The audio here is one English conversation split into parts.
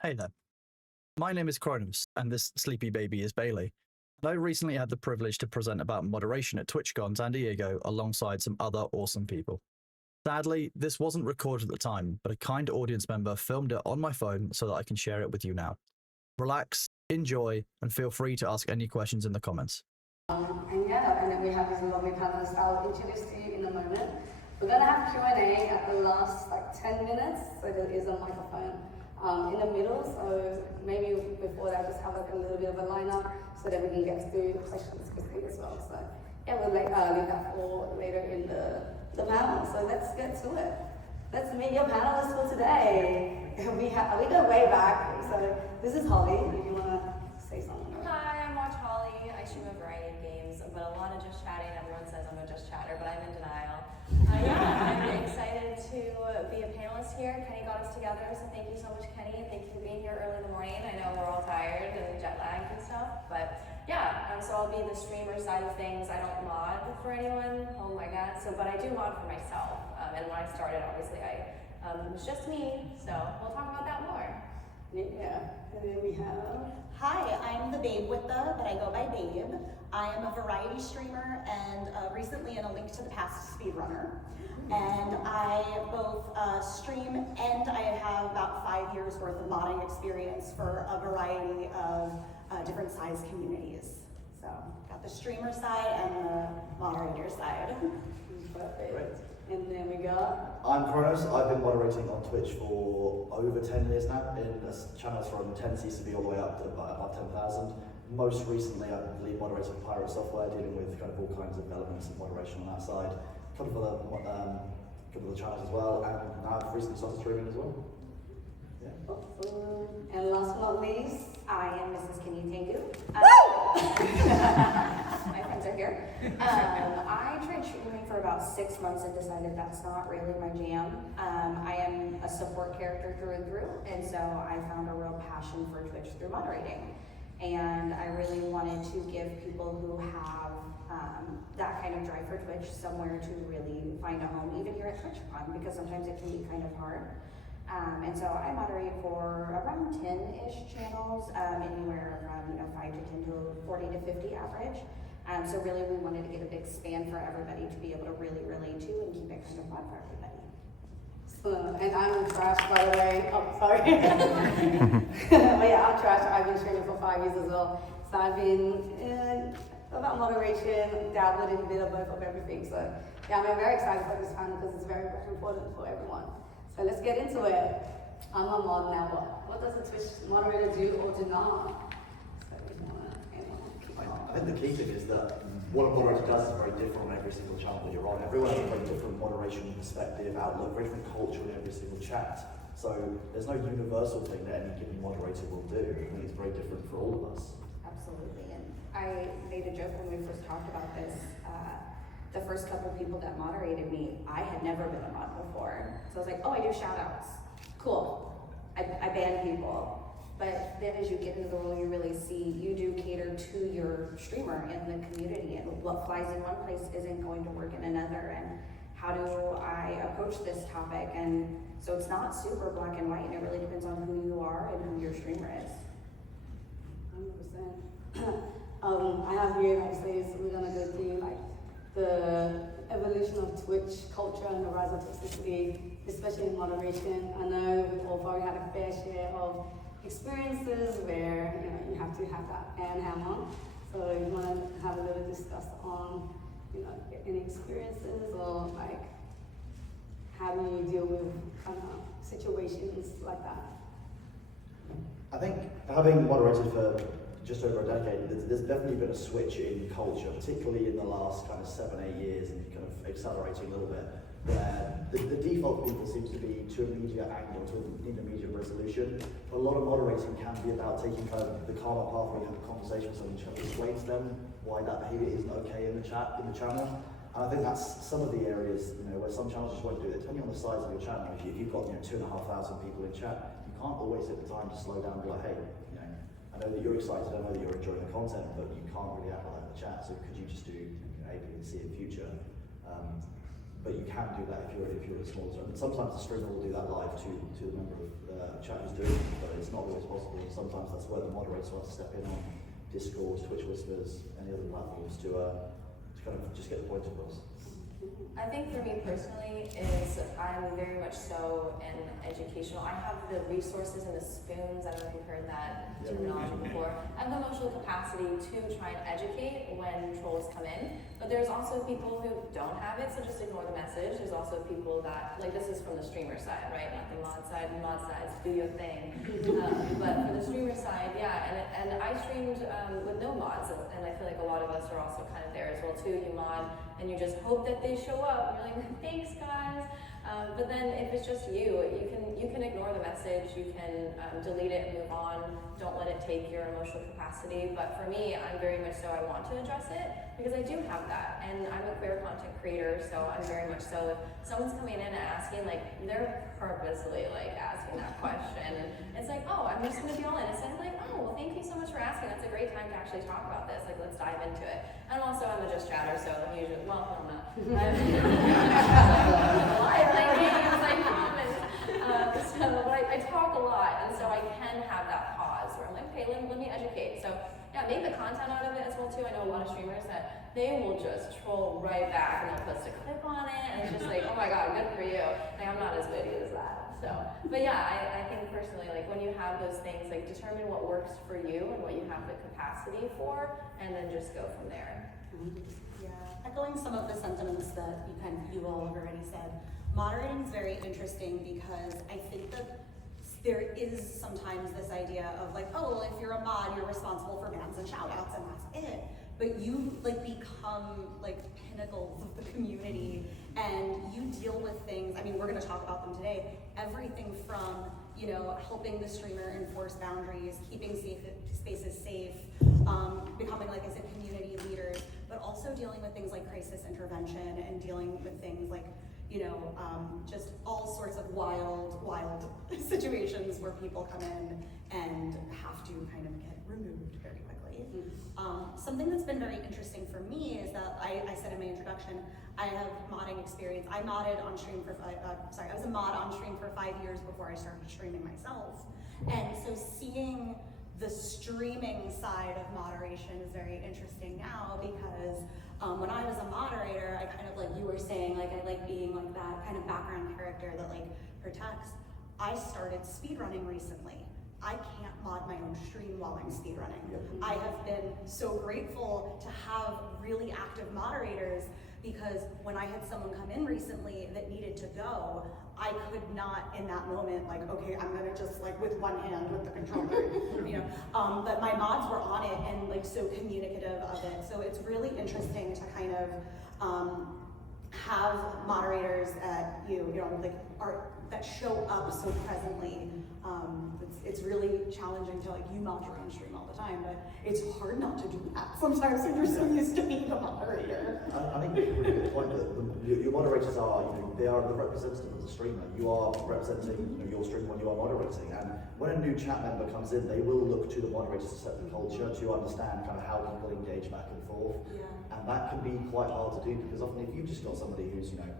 Hey there. My name is Kronos, and this sleepy baby is Bailey. And I recently had the privilege to present about moderation at Twitchcon San Diego alongside some other awesome people. Sadly, this wasn't recorded at the time, but a kind audience member filmed it on my phone so that I can share it with you now. Relax, enjoy, and feel free to ask any questions in the comments. And then we have these lovely panelists I'll introduce to you in a moment. We're going to have Q&A at the last 10 minutes, so there is a microphone in the middle, so maybe before that just have a little bit of a lineup so that we can get through the questions quickly as well. So yeah, we'll leave that for later in the panel, so let's get to it. Let's meet your panelists for today. We go way back, so this is Holly, if you want to say something. Hi, I'm Watch Holly. I stream a variety of games, but a lot of just chatting. Everyone says I'm a just chatter, but I'm in denial. I'm excited to be a panelist here. Kenny got us together, so thank you so much, Kenny, and thank you for being here early in the morning. I know we're all tired and jet lagged and stuff, but yeah, so I'll be the streamer side of things. I don't mod for anyone, oh my god, but I do mod for myself. And when I started, obviously, it was just me, so we'll talk about that more. Yeah, and then we have... Hi, I'm the Babe with but I go by Babe. I am a variety streamer and recently in A Link to the Past speedrunner. And I both stream and I have about 5 years worth of modding experience for a variety of different size communities. So, got the streamer side and the moderator side. Perfect. Great. And then we got... I'm Kronos. I've been moderating on Twitch for over 10 years now, in channels from 10 CCB all the way up to about 10,000. Most recently, I've lead moderated Pirate Software, dealing with kind of all kinds of elements of moderation on that side. A couple of other channels as well, and now I've recently started streaming as well. Yeah. Awesome. And last but not least, I am Mrs. Kenny Tengu. My friends are here. I tried streaming for about 6 months and decided that's not really my jam. I am a support character through and through, and so I found a real passion for Twitch through moderating. And I really wanted to give people who have that kind of drive for Twitch somewhere to really find a home, even here at Twitchcon, because sometimes it can be kind of hard. And so I moderate for around 10-ish channels, anywhere from 5 to 10 to 40 to 50 average. So really we wanted to get a big span for everybody to be able to really relate to and keep it kind of fun for everybody. and I'm Trash, by the way. Oh, sorry. But yeah, I'm Trash. I've been streaming for 5 years as well. So I've been about moderation, dabbled in a bit of both of everything. So yeah, I'm very excited for this panel because it's very, very important for everyone. So let's get into it. I'm a mod now. What does a Twitch moderator do or do not? So I think the key thing is that what a moderator does is very different on every single channel that you're on. Everyone has a very different moderation perspective, outlook, very different culture in every single chat. So there's no universal thing that any given moderator will do. I think it's very different for all of us. Absolutely, and I made a joke when we first talked about this. The first couple of people that moderated me, I had never been a mod before. So I was like, oh, I do shout outs. Cool. I ban people. But then as you get into the role, you really see you do cater to your streamer in the community, and what flies in one place isn't going to work in another, and how do I approach this topic? And so it's not super black and white, and it really depends on who you are and who your streamer is. 100%. I have here, obviously, so we're gonna go through the evolution of Twitch culture and the rise of toxicity, especially in moderation. I know we've all probably had a fair share of experiences where you have to have that fan hammer. So you want to have a little discuss on any experiences or how do you deal with kind of situations like that? I think having moderated for just over a decade, there's definitely been a switch in culture, particularly in the last kind of 7-8 years, and kind of accelerating a little bit, where the default for people seems to be to immediate anger, to an immediate resolution. But a lot of moderating can be about taking kind of the calmer path where you have a conversation with someone, trying to explain to them why that behavior isn't okay in the channel. And I think that's some of the areas, where some channels just won't do it. Depending on the size of your channel, if you've got 2,500 people in chat, you can't always take the time to slow down and be like, hey, I know that you're excited, I know that you're enjoying the content, but you can't really act like that in the chat, so could you just do A, B, and C in future? But you can do that if you're a small zone. And sometimes the streamer will do that live to the member of the chat who's doing it, but it's not always possible. Sometimes that's where the moderators want to step in on Discord, Twitch Whispers, any other platforms to kind of just get the point across. I think for me personally is I'm very much so an educational. I have the resources and the spoons. I don't know if you've heard that terminology before. I have the emotional capacity to try and educate when trolls come in. But there's also people who don't have it, so just ignore the message. There's also people that, like, this is from the streamer side, right? Not the mod side. Mod side, do your thing. But for the streamer side, yeah. And I streamed with no mods, and I feel like a lot of us are also kind of there as well too. You mod and you just hope that they show up. You're like, thanks guys. But then if it's just you can ignore the message, you can delete it and move on. Don't let it take your emotional capacity. But for me, I'm very much so I want to address it because I do have that. And I'm a queer content creator, so I'm very much so if someone's coming in and asking, like, they're purposely like asking that question. And it's like, oh, I'm just gonna be all in. Instead of like, oh, well, thank you so much for asking. That's a great time to actually talk about this. Like, let's dive into it. And also I'm a just chatter, so usually, well, no, I'm not. I talk a lot, and so I can have that pause where I'm like, okay, let me educate. So yeah, make the content out of it as well too. I know a lot of streamers that they will just troll right back and they'll post a clip on it, and it's just like, oh my god, good for you. Like, I'm not as witty as that. So, but yeah, I think personally, like when you have those things, like determine what works for you and what you have the capacity for, and then just go from there. Yeah, echoing some of the sentiments that you all have already said, moderating is very interesting because I think that there is sometimes this idea of like, oh, well, if you're a mod, you're responsible for bans and shoutouts and that's it. But you like become like pinnacles of the community and you deal with things. I mean, we're gonna talk about them today. Everything from, you know, helping the streamer enforce boundaries, keeping spaces safe, becoming, like I said, community leaders, but also dealing with things like crisis intervention and dealing with things like, you know, just all sorts of wild situations where people come in and have to kind of get removed very quickly. Something that's been very interesting for me is that I said in my introduction, I have modding experience. I modded on stream for I was a mod on stream for 5 years before I started streaming myself. And so seeing the streaming side of moderation is very interesting now because when I was a moderator, I kind of like you were saying, like I like being like that kind of background character that like protects. I started speedrunning recently. I can't mod my own stream while I'm speedrunning. I have been so grateful to have really active moderators because when I had someone come in recently that needed to go, I could not in that moment like, okay, I'm gonna just like with one hand with the controller, you know. But my mods were on it and like so communicative of it. So it's really interesting to kind of have moderators that you know like that show up so presently. It's really challenging to like you mod your own stream all the time, but it's hard not to do that sometimes when you're so used to being a moderator. I think it's a really good point that your moderators are, you know, they are the representative of the streamer. You are representing, you know, your stream when you are moderating, and when a new chat member comes in, they will look to the moderators to set the culture, to understand kind of how people engage back and forth. Yeah. And that can be quite hard to do because often if you've just got somebody who's, you know,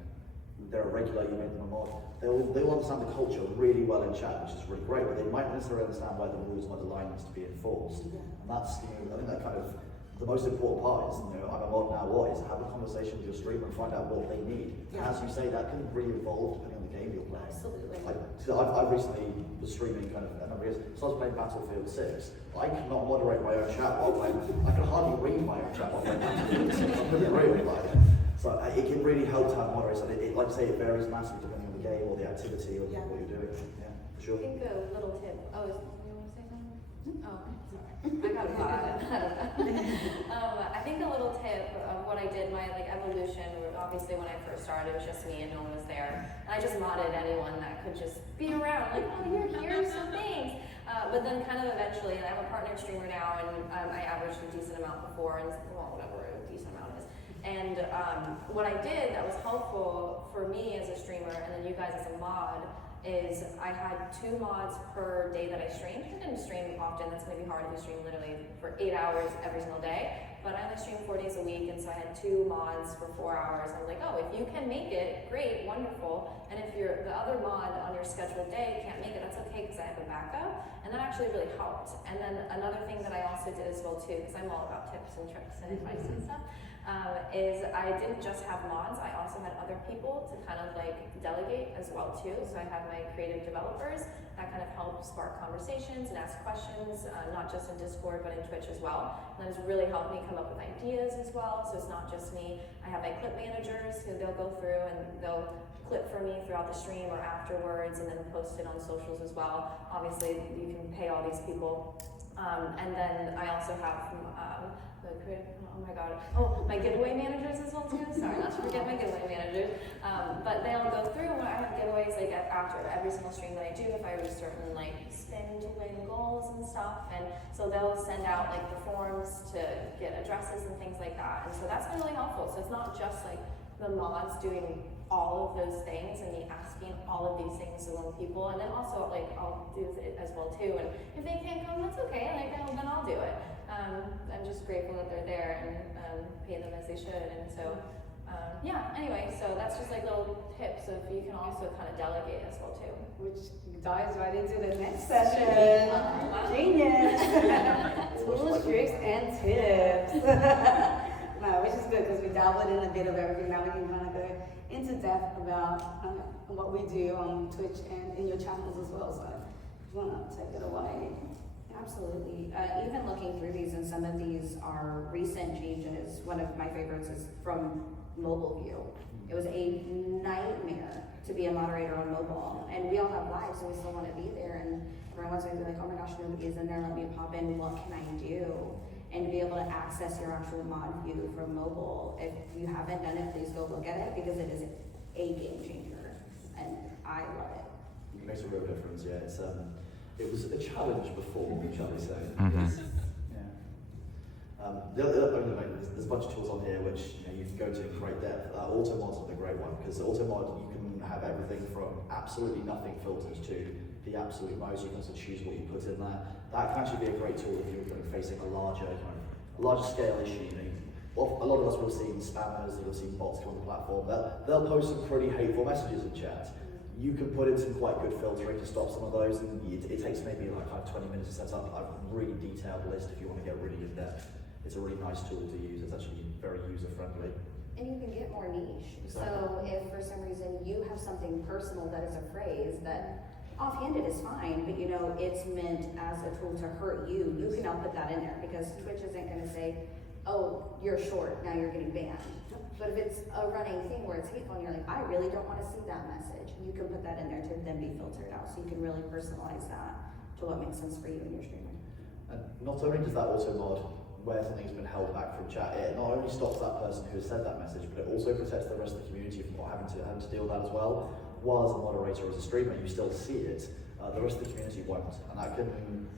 they're a regular, you make them a mod, they'll understand the culture really well in chat, which is really great, but they might not necessarily understand where the rules, where the line needs to be enforced. And that's, you know, I think that kind of, the most important part is, you know, I'm a mod now, what is have a conversation with your streamer and find out what they need. And as you say, that can really evolve depending on the game you're playing. Absolutely. Like, so I've recently was streaming kind of a number of years, so I was playing Battlefield 6. I cannot moderate my own chat while playing, I can hardly read my own chat while playing Battlefield 6. I'm really real, like. So it can really help to have moderators. Like I say, it varies massively depending on the game or the activity or what you're doing. Yeah, for sure. I think a little tip. Oh, you want to say something? Oh, sorry. I got a thought. I think a little tip of what I did, my like evolution. Obviously, when I first started, it was just me and no one was there, and I just modded anyone that could just be around. Like, oh, you're here, so thanks. But then, kind of eventually, and I'm a partnered streamer now, and I averaged a decent amount before, and well, whatever a decent amount is. And what I did that was helpful for me as a streamer, and then you guys as a mod, is I had 2 mods per day that I streamed. I didn't stream often, that's gonna be hard if you stream literally for 8 hours every single day. but I only stream 4 days a week, and so I had 2 mods for 4 hours. I was like, oh, if you can make it, great, wonderful. And if the other mod on your scheduled day can't make it, that's okay, because I have a backup. And that actually really helped. And then another thing that I also did as well too, because I'm all about tips and tricks and advice and stuff, is I didn't just have mods, I also had other people to kind of like delegate as well too. So I have my creative developers that kind of help spark conversations and ask questions, not just in Discord, but in Twitch as well. And that has really helped me come up with ideas as well. So it's not just me. I have my clip managers who they'll go through and they'll clip for me throughout the stream or afterwards and then post it on socials as well. Obviously, you can pay all these people. And then I also have my giveaway managers as well too. Sorry, not to forget my giveaway managers. But they'll go through when I have giveaways like after every single stream that I do, if I reach certain like spin to win goals and stuff. And so they'll send out like the forms to get addresses and things like that. And so that's been really helpful. So it's not just like the mods doing all of those things and me asking all of these things to little people, and then also like I'll do it as well too, and if they can't come, that's okay, like then I'll do it. I'm just grateful that they're there and pay them as they should, and so yeah, anyway, so that's just like little tips of you can also kind of delegate as well too. Which dives right into the next session. Genius! Tools, tricks, and tips. No, which is good because we dabbled in a bit of everything. Now we can kind of go into depth about what we do on Twitch and in your channels as well. So if you want to take it away. Absolutely. Even looking through these, and some of these are recent changes. One of my favorites is from mobile view. It was a nightmare to be a moderator on mobile, and we all have lives, and we still want to be there. And everyone's going to be like, "Oh my gosh, nobody's in there. Let me pop in. What can I do?" And to be able to access your actual mod view from mobile. If you haven't done it, please go look at it because it is a game changer, and I love it. It makes a real difference. Yeah, it was a challenge before, shall we say? Mm-hmm. There's a bunch of tools on here which you can go to in great depth. Automod's a great one because Automod you can have everything from absolutely nothing filters to the absolute most. You can also choose what you put in there. That can actually be a great tool if you're facing a larger scale issue. A lot of us will have seen spammers, you'll have seen bots come on the platform. They'll post some pretty hateful messages in chat. You can put in some quite good filtering to stop some of those, and it takes maybe like 20 minutes to set up a really detailed list if you want to get really in depth. It's a really nice tool to use. It's actually very user friendly. And you can get more niche. Exactly. So if for some reason you have something personal that is a phrase that offhanded is fine, but it's meant as a tool to hurt you, you can now put that in there because Twitch isn't going to say, oh, you're short, now you're getting banned. But if it's a running thing where it's hateful and you're like, I really don't want to see that message, you can put that in there to then be filtered out. So you can really personalize that to what makes sense for you and your streaming. And not only does that Automod, where something's been held back from chat, it not only stops that person who has said that message, but it also protects the rest of the community from not having to deal with that as well. While as a moderator or as a streamer, you still see it, the rest of the community won't. And that can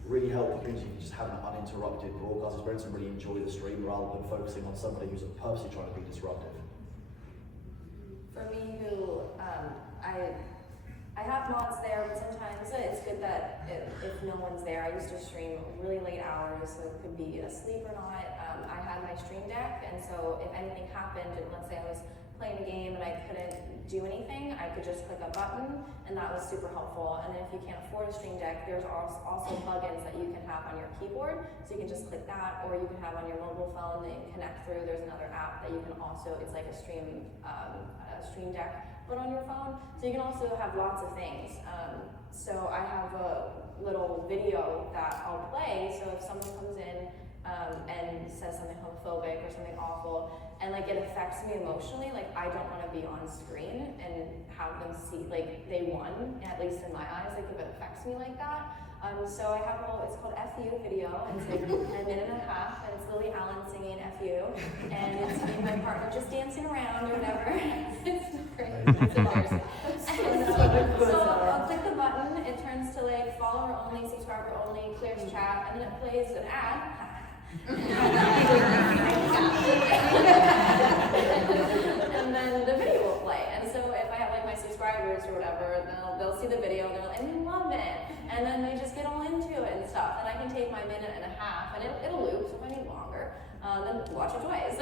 really help the community just have an uninterrupted broadcast experience and really enjoy the stream rather than focusing on somebody who's purposely trying to be disruptive. For me, I have mods there, but sometimes it's good that if no one's there. I used to stream really late hours, so it could be asleep or not. I had my stream deck, and so if anything happened, and let's say I was playing a game and I couldn't do anything, I could just click a button, and that was super helpful. And then if you can't afford a stream deck, there's also plugins that you can have on your keyboard, so you can just click that, or you can have on your mobile phone that you can connect through. There's another app that you can also, it's like a stream deck, but on your phone. So you can also have lots of things. So I have a little video that I'll play, so if someone comes in and says something homophobic or something awful, and like it affects me emotionally, like I don't want to be on screen and have them see like they won, at least in my eyes, like if it affects me like that. So I have it's called FU video, and it's like a minute and a half, and it's Lily Allen singing FU, and it's me and my partner just dancing around or whatever. It's great, it's embarrassing. So I'll click the button, it turns to like follower only, subscriber only, clears chat, and then it plays an ad. And then the video will play. And so if I have like my subscribers or whatever, they'll see the video and they love it. And then they just get all into it and stuff. And I can take my minute and a half, and it'll loop if I need longer. then watch it twice.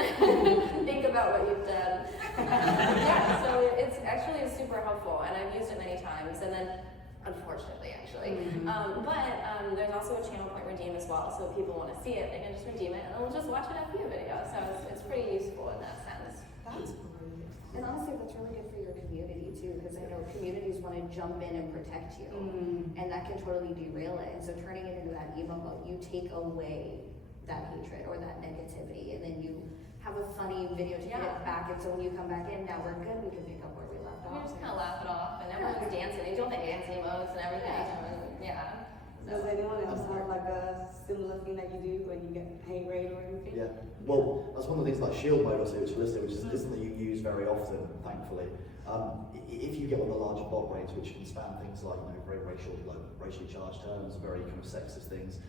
Think about what you've done. Yeah, so it's actually super helpful, and I've used it many times. And then, unfortunately, actually, there's also a channel point redeem as well. So if people want to see it, they can just redeem it, and then we'll just watch an FU video. So it's pretty useful in that sense. That's great. And honestly, that's really good for your community too, because I know communities want to jump in and protect you, and that can totally derail it. And so turning it into that emo mode, you take away that hatred or that negativity, and then you have a funny video to get it back. And so when you come back in, now we're good. We can pick up where we left We off. just kind of laugh it off, and everyone's dancing. They do all the dance emotes and everything. Yeah. Does anyone else have like a similar thing that you do when you get hate raid or anything? Yeah, well, that's one of the things like shield mode also, which isn't that you use very often, thankfully. If you get one of the larger bot raids, which can span things like, very racially charged terms, very kind of sexist things,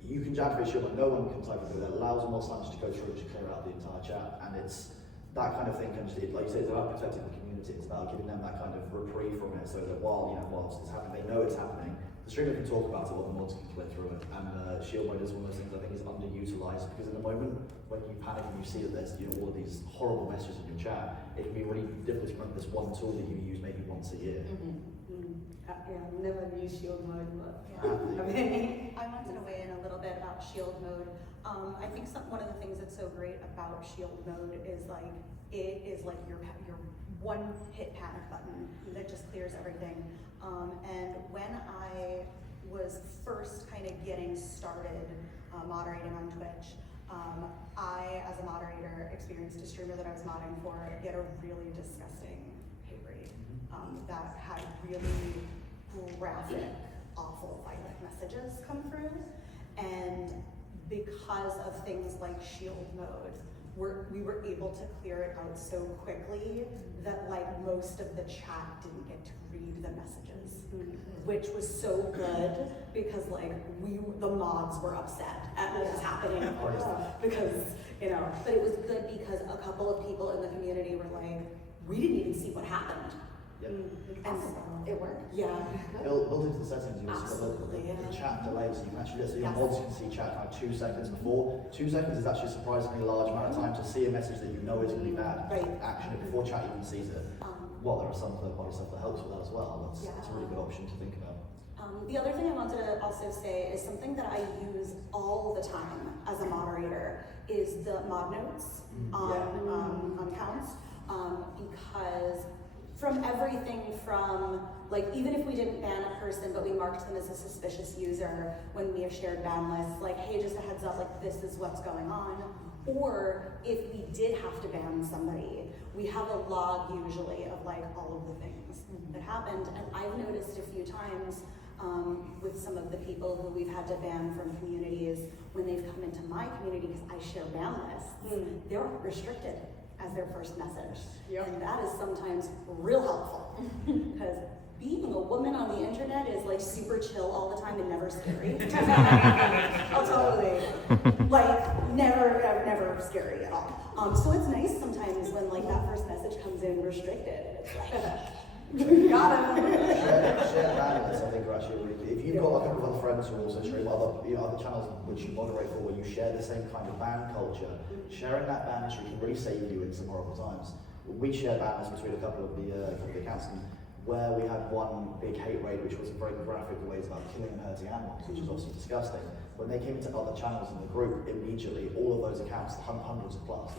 you can activate shield mode. No one can type it. It allows more slams to go through and just clear out the entire chat, and it's that kind of thing. Like you say, it's about protecting the community. It's about giving them that kind of reprieve from it, so that while it's happening, they know it's happening. The streamer can talk about it while the mods can clear through it, and shield mode is one of those things I think is underutilized, because in the moment when you panic and you see that there's all of these horrible messages in your chat, it can be really difficult to remember this one tool that you use maybe once a year. Yeah, I've never used shield mode, but I wanted to weigh in a little bit about shield mode. I think one of the things that's so great about shield mode is like it is like your one hit panic button that just clears everything. And when I was first kind of getting started moderating on Twitch, I, as a moderator, experienced a streamer that I was modding for get a really disgusting hate raid that had really graphic, awful, violent messages come through. And because of things like shield mode, we were able to clear it out so quickly that like most of the chat didn't get to read the messages, which was so good because like the mods were upset at what was happening, of course, because but it was good because a couple of people in the community were like, we didn't even see what happened. Yep. And it worked. Yeah. Built into the settings, you Absolutely, the chat delays. You can actually so your Yes. mods can see chat kind of 2 seconds before. 2 seconds is actually a surprisingly large amount of time to see a message that you know is going to be bad. Right. Action it before chat even sees it. Well, there are some third-party stuff that helps with that as well. That's a really good option to think about. The other thing I wanted to also say is something that I use all the time as a moderator is the mod notes on counts, because from everything from, like, even if we didn't ban a person, but we marked them as a suspicious user when we have shared ban lists, like, hey, just a heads up, like, this is what's going on. Or if we did have to ban somebody, we have a log usually of, like, all of the things that happened. And I've noticed a few times with some of the people who we've had to ban from communities, when they've come into my community, because I share ban lists, they're restricted as their first message. And that is sometimes real helpful, because being a woman on the internet is like super chill all the time and never scary. Oh, totally. Like never scary at all. So it's nice sometimes when like that first message comes in restricted. It's like, got him. Share bandits, I think, are actually really key. If you've got a couple of other friends who also stream other channels which you moderate for, where you share the same kind of ban culture, sharing that ban history can really save you in some horrible times. We share banners between a couple of the accounts, and where we had one big hate raid, which was very graphic ways about killing and hurting animals, which is obviously disgusting. When they came into other channels in the group, immediately all of those accounts, hundreds of plus,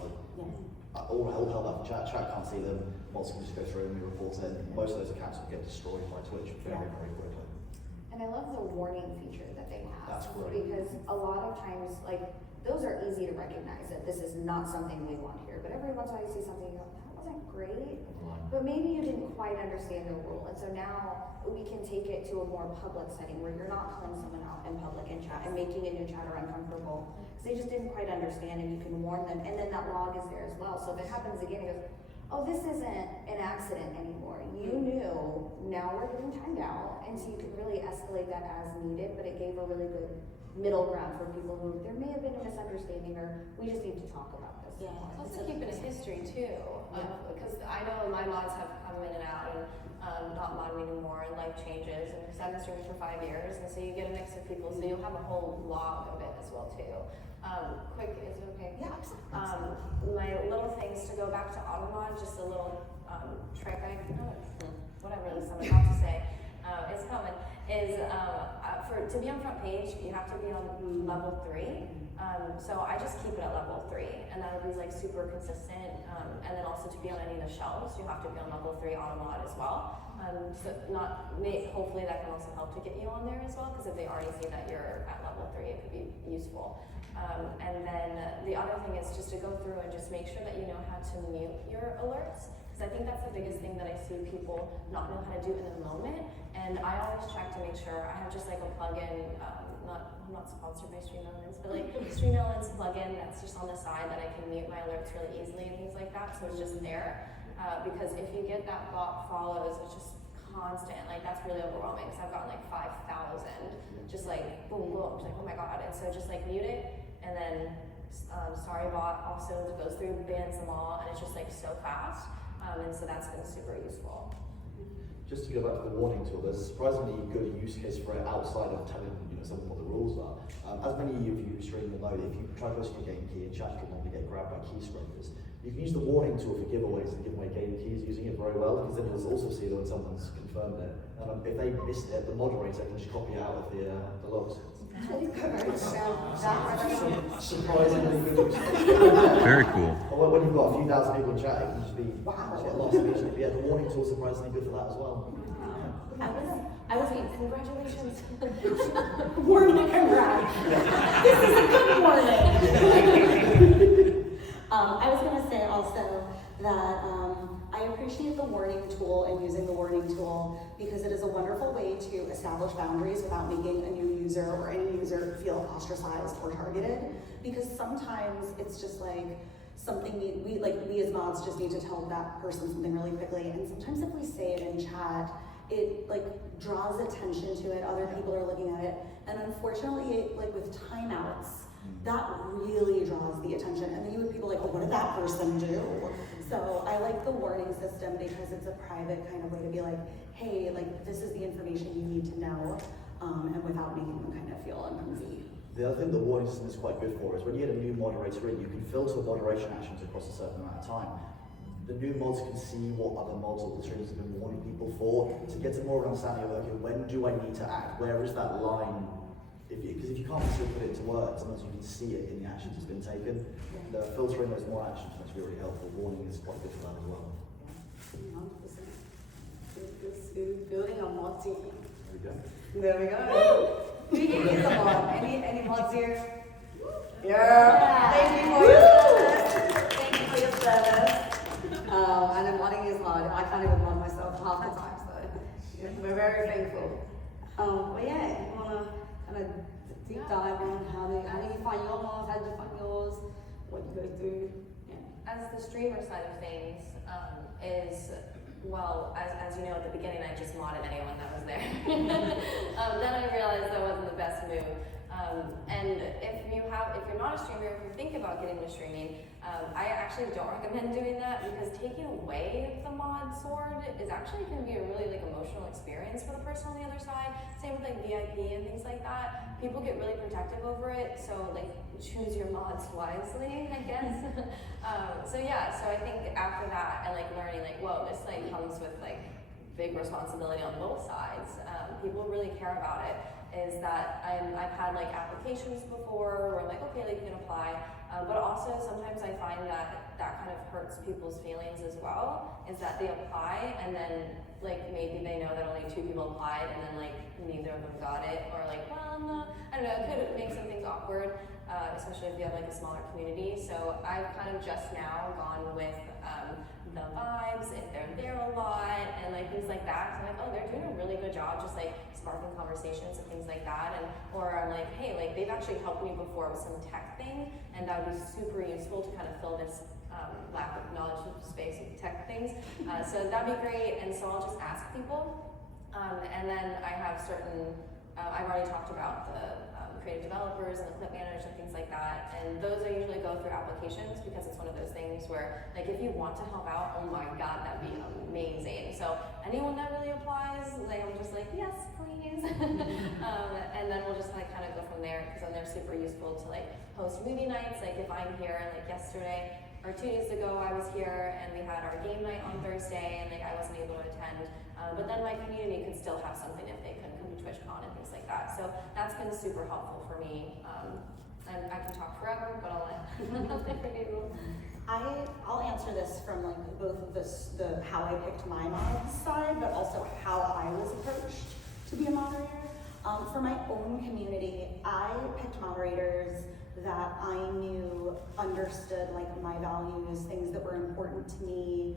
all held up. Chat can't see them. Mods can just go through and we report it. And most of those accounts will get destroyed by Twitch very quickly. And I love the warning feature that they have. That's great. Because a lot of times, like, those are easy to recognize that this is not something we want here. But every once in a while you see something, you go, that wasn't great. But maybe you didn't quite understand the rule. And so now we can take it to a more public setting where you're not calling someone out in public in chat and making a new chatter uncomfortable. Because they just didn't quite understand, and you can warn them. And then that log is there as well. So if it happens again, it goes, oh, this isn't an accident anymore. You knew, now we're getting timed out. And so you can really escalate that as needed, but it gave a really good middle ground for people who there may have been a misunderstanding or we just need to talk about this. Yeah. Also keeping a history too, because I know my mods have come in and out and not modding anymore, and life changes, and because I've been streaming for 5 years, and so you get a mix of people, so you'll have a whole log of it as well too. Quick, is it okay? Yeah, absolutely. My little things to go back to Automod, just a little trick whatever this I'm about to say, it's coming, is to be on front page, you have to be on level 3. So I just keep it at level 3, and that'll be like super consistent. And then also to be on any of the shelves, you have to be on level 3 Automod as well. So hopefully that can also help to get you on there as well, because if they already see that you're at level 3, it could be useful. And then the other thing is just to go through and just make sure that you know how to mute your alerts. Because I think that's the biggest thing that I see people not know how to do in the moment. And I always check to make sure I have just like a plugin, I'm not sponsored by Stream Elements, but like Stream Elements plugin that's just on the side that I can mute my alerts really easily and things like that. So it's just there. Because if you get that bot follows, it's just constant, like that's really overwhelming. Because I've gotten like 5,000, just like boom, boom, just like oh my god. And so just like mute it, and then sorry bot also goes through, bans them all, and it's just like so fast. And so that's been super useful. Just to go back to the warning tool, there's a surprisingly good use case for it outside of telling someone what the rules are. As many of you who stream will know, if you try posting your game key in chat, you'll normally get grabbed by key scrapers. You can use the warning tool for giveaways and give away game keys using it very well, because then you'll also see that when someone's confirmed it. And if they missed it, the moderator can just copy it out of the logs. Surprisingly good use case. Very cool. Or when you've got a few thousand people in chat, it can just be get lost immediately. But yeah, the warning tool is surprisingly good for that as well. I was like, congratulations. Warning, congrats. This is a good warning. I was going to say also that I appreciate the warning tool and using the warning tool because it is a wonderful way to establish boundaries without making a new user or any user feel ostracized or targeted. Because sometimes it's just like something we as mods just need to tell that person something really quickly, and sometimes if we say it in chat, it like draws attention to it, other people are looking at it, and unfortunately like with timeouts, that really draws the attention, and then you have people like, oh, what did that person do? So I like the warning system because it's a private kind of way to be like, hey, like this is the information you need to know, and without making them kind of feel uneasy. The other thing the warning system is quite good for is when you get a new moderator in, you can filter moderation actions across a certain amount of time. The new mods can see what other mods or the streamers have been warning people for to get a more understanding of, okay, when do I need to act? Where is that line? Because if you can't still put it into words, sometimes you can see it in the actions that's been taken. The filtering those more actions is actually really helpful. Warning is quite good for that as well. 100%. This is building a mod team. There we go. There we go. Who is a mod? Any mods here? Yeah. Thank you for your service. Thank you for your service. And then modding is hard. I can't even mod myself half the time, so we're very thankful. But yeah, you wanna kind of deep dive on how do you find your mods? How did you find yours? What you guys do? Yeah. As the streamer side of things, as you know, at the beginning I just modded anyone that was there. Then I realized that wasn't the best move. And if you're not a streamer, if you think about getting into streaming, I actually don't recommend doing that because taking away the mod sword is actually going to be a really emotional experience for the person on the other side. Same with VIP and things like that. People get really protective over it, so choose your mods wisely, I guess. So I think after that and learning whoa, this comes with big responsibility on both sides. People really care about it. Is that I've had applications before where I'm okay, you can apply, but also sometimes I find that kind of hurts people's feelings as well. Is that they apply and then maybe they know that only 2 people applied and then neither of them got it, or well, no, I don't know, it could make some things awkward, especially if you have a smaller community. So I've kind of just now gone with the vibes, if they're there a lot, and things like that. So I'm oh, they're doing a really good job just sparking conversations and things like that. And or I'm hey, they've actually helped me before with some tech thing, and that would be super useful to kind of fill this lack of knowledge of space with tech things. So that'd be great. And so I'll just ask people. And then I have certain, I've already talked about the creative developers and the clip managers and things like that. And those I usually go through applications because it's one of those things where, like, if you want to help out, oh my god, that'd be amazing. So anyone that really applies, like, I'm just like, yes, please. And then we'll just kind of go from there, because then they're super useful to like host movie nights. Like if I'm here, like yesterday or 2 days ago, I was here and we had our game night on Thursday, and like I wasn't able to attend, but then my community could still have something if they couldn't come to TwitchCon and things like that. So that's been super helpful for me. And I can talk forever, but I'll let other people. I'll answer this from like both the how I picked my mod side, but also how I was approached to be a moderator. For my own community, I picked moderators that I knew understood like my values, things that were important to me,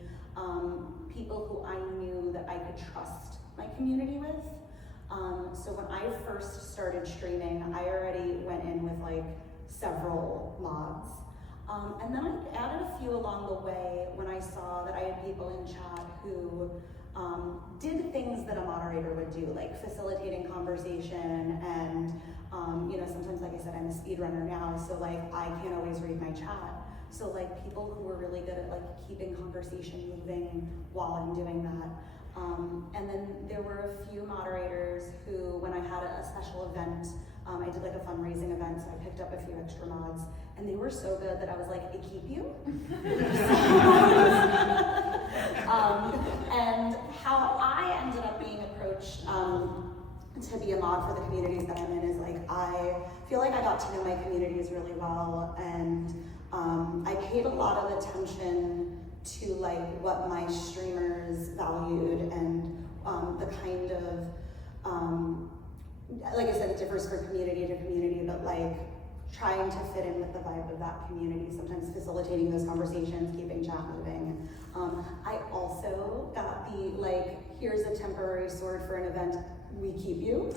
people who I knew that I could trust my community with. So when I first started streaming, I already went in with like several mods. And then I added a few along the way when I saw that I had people in chat who did things that a moderator would do, like facilitating conversation and, you know, sometimes, like I said, I'm a speedrunner now, so like I can't always read my chat. So like people who were really good at like keeping conversation moving while I'm doing that. And then there were a few moderators who, when I had a special event, I did like a fundraising event, so I picked up a few extra mods, and they were so good that I was like, I keep you. And how I ended up being approached to be a mod for the communities that I'm in is like, I feel like I got to know my communities really well, and I paid a lot of attention to like what my streamers valued and the kind of, like I said, it differs from community to community, but like trying to fit in with the vibe of that community, sometimes facilitating those conversations, keeping chat moving. I also got the like, here's a temporary sword for an event, we keep you.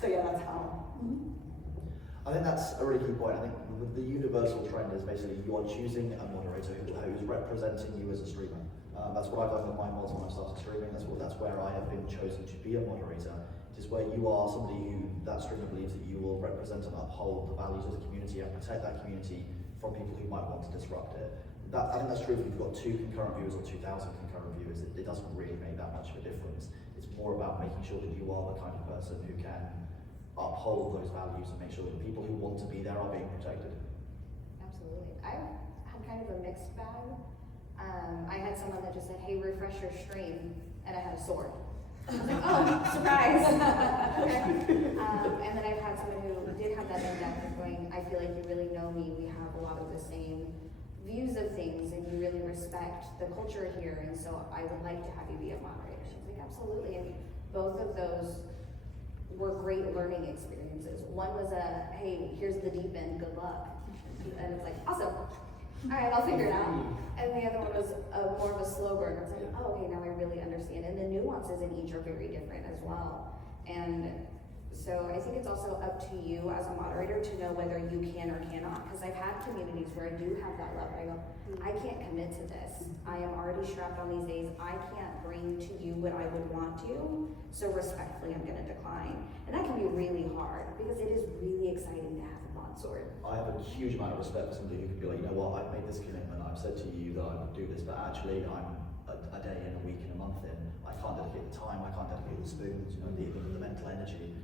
So yeah, that's how. I think that's a really key point. I think the universal trend is basically you are choosing a moderator who's representing you as a streamer. That's what I've done with my mods when I started streaming. That's where I have been chosen to be a moderator. It is where you are somebody who that streamer believes that you will represent and uphold the values of the community and protect that community from people who might want to disrupt it. I think that's true if you've got 2 concurrent viewers or 2,000 concurrent viewers. It doesn't really make that much of a difference. It's more about making sure that you are the kind of person who can uphold those values and make sure that the people who want to be there are being protected. Absolutely. I had kind of a mixed bag. I had someone that just said, hey, refresh your stream, and I had a sword. I was like, oh, surprise. Okay. And then I've had someone who did have that in-depth of going, I feel like you really know me, we have a lot of the same views of things, and you really respect the culture here, and so I would like to have you be a moderator. She was like, absolutely. And both of those were great learning experiences. One was a, hey, here's the deep end, good luck. And it's like, awesome. All right, I'll figure it out. And the other one was more of a slow burn. I was like, oh, okay, now I really understand. And the nuances in each are very different as well. And so I think it's also up to you as a moderator to know whether you can or cannot. Because I've had communities where I do have that level. I go, I can't commit to this. I am already strapped on these days. I can't bring to you what I would want to. So respectfully, I'm going to decline. And that can be really hard because it is really exciting to have a mod sword. I have a huge amount of respect for somebody who can be like, you know what, I've made this commitment, I've said to you that I would do this, but actually I'm a day in, a week in, a month in, I can't dedicate the time, I can't dedicate the spoons, you know, the mental energy.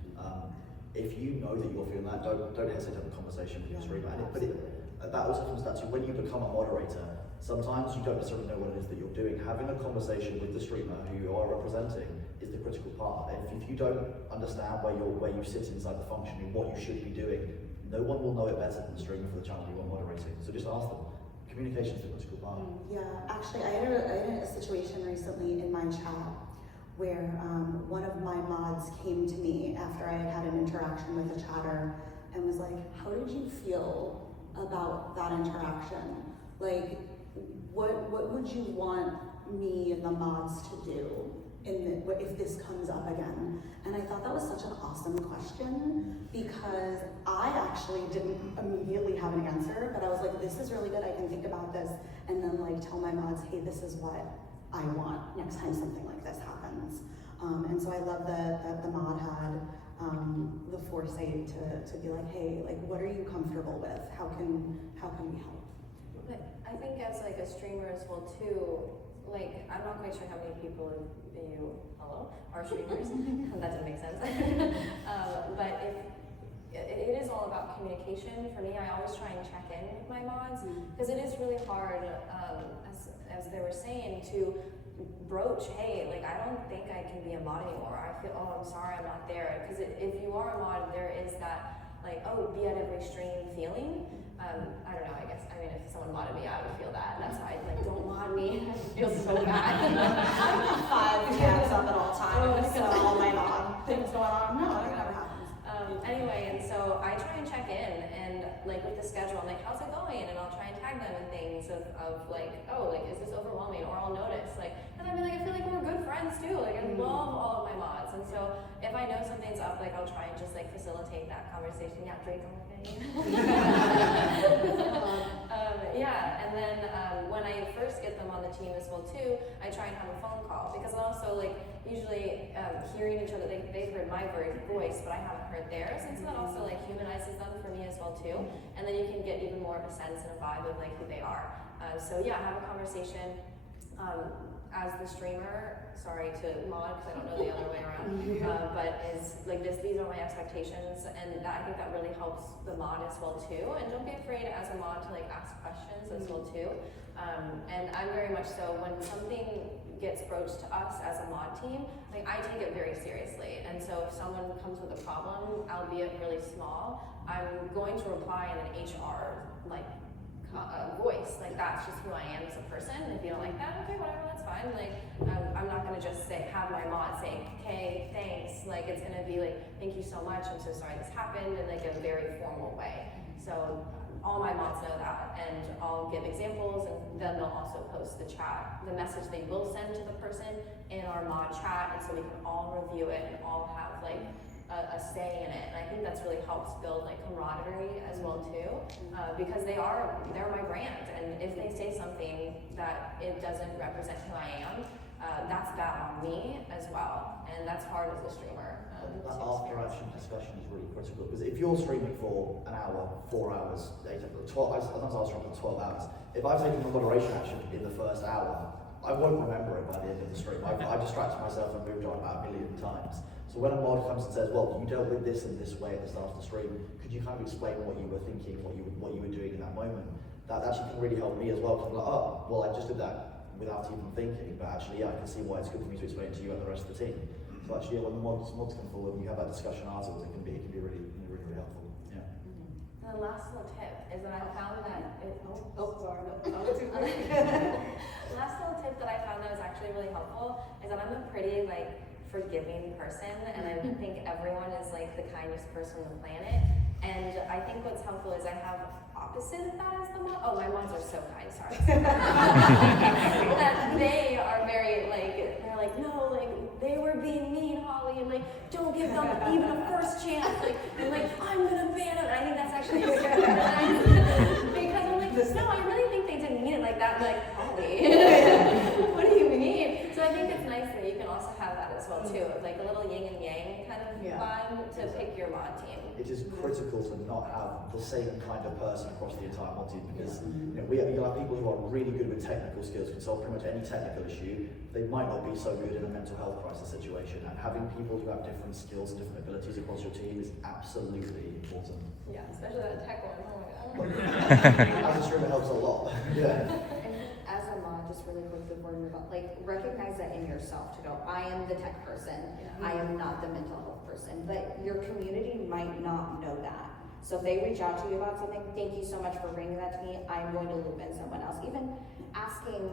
If you know that you're feeling that, don't hesitate to have a conversation with your streamer. That also comes down to when you become a moderator, sometimes you don't necessarily know what it is that you're doing. Having a conversation with the streamer who you are representing is the critical part. And if you don't understand where you sit inside the function and what you should be doing, no one will know it better than the streamer for the channel you are moderating. So just ask them. Communication is the critical part. Yeah, actually, I had a situation recently in my chat where one of my mods came to me after I had an interaction with a chatter and was like, how did you feel about that interaction? Like, what would you want me and the mods to do if this comes up again? And I thought that was such an awesome question because I actually didn't immediately have an answer, but I was like, this is really good, I can think about this, and then like tell my mods, hey, this is what I want next time something like this happens. And so I love that the mod had the foresight to be like, hey, like, what are you comfortable with? How can we help? But I think as like a streamer as well too, like I'm not quite sure how many people you are streamers. That didn't make sense. But if it is all about communication. For me, I always try and check in with my mods because it is really hard, as they were saying, to broach, hey, like I don't think I can be a mod anymore. I feel, oh, I'm sorry, I'm not there. Because if you are a mod, there is that like, oh, be at every stream feeling. I don't know, I guess, I mean, if someone modded me, I would feel that. That's why, like, don't mod me. I feel so bad. 5 tabs up at all times. So all my mod things going on. No, that never happens. Anyway, and so I try and check in, and like with the schedule, I'm like, how's it going? And I'll try and tag them in things of like, oh, like, is this overwhelming? Or I'll notice, like, and I mean, like, I feel like we're good friends too. Like, I love all of my mods, and so if I know something's up, like, I'll try and just like facilitate that conversation. Yeah, Drake, yeah, and then when I first get them on the team as well too, I try and have a phone call because also like usually hearing each other, they've heard my voice, but I haven't heard theirs, and so that also like humanizes them for me as well too, and then you can get even more of a sense and a vibe of like who they are. So yeah, have a conversation. As the streamer, sorry to mod because I don't know the other way around, but is like this, these are my expectations, and that, I think that really helps the mod as well too. And don't be afraid as a mod to like ask questions as well too. And I'm very much so, when something gets broached to us as a mod team, like I take it very seriously. And so if someone comes with a problem, albeit really small, I'm going to reply in an HR like voice. Like that's just who I am as a person. If you don't like that, okay, whatever, that's fine. Like I'm not gonna just have my mod say, okay, thanks. Like it's gonna be like, thank you so much, I'm so sorry this happened, in like a very formal way. So all my mods know that, and I'll give examples, and then they'll also post the message they will send to the person in our mod chat, and so we can all review it and all have like a say in it. And I think that's really helps build like camaraderie as well too, because they're my brand, and if they say something that it doesn't represent who I am, that's bad on me as well, and that's hard as a streamer. That after action discussion is really critical, because if you're streaming for an hour, 4 hours, 8, 12, sometimes I was streaming for 12 hours. If I've taken a moderation action in the first hour, I won't remember it by the end of the stream. I've distracted myself and moved on about 1 million times. So when a mod comes and says, well, you dealt with this in this way at the start of the stream, could you kind of explain what you were thinking, what you were doing in that moment? That actually can really help me as well, because I'm like, oh, well, I just did that without even thinking, but actually, yeah, I can see why it's good for me to explain it to you and the rest of the team. So actually, yeah, when the mods come forward and you have that discussion afterwards, it can be really helpful. Yeah. The last little tip is that I found that last little tip that I found that was actually really helpful is that I'm a pretty like forgiving person, and I think everyone is like the kindest person on the planet. And I think what's helpful is I have opposite of that as the mod. Oh, my mods are so kind, sorry. That they are very like, they're like, no, like they were being mean, Holly, and like don't give them even a first chance. Like, and like I'm gonna ban them. And I think that's actually super nice because I'm like, no, I really think they didn't mean it like that. I'm like, Holly, what do you mean? So I think it's nice that you can also have that as well too, like a little yin and yang kind of vibe to pick your mod team. It is critical to not have the same kind of person across the entire mod team, because you have people who are really good with technical skills, can solve pretty much any technical issue. They might not be so good in a mental health crisis situation, and having people who have different skills and different abilities across your team is absolutely important. Yeah, especially that tech one. Oh my god. As a streamer, it helps a lot. Yeah. As a mod, just really quick before we move on, like recognize that in yourself to go, I am the tech person, I am not the mental health person, but your community might not know that. So if they reach out to you about something, thank you so much for bringing that to me, I'm going to loop in someone else. Even asking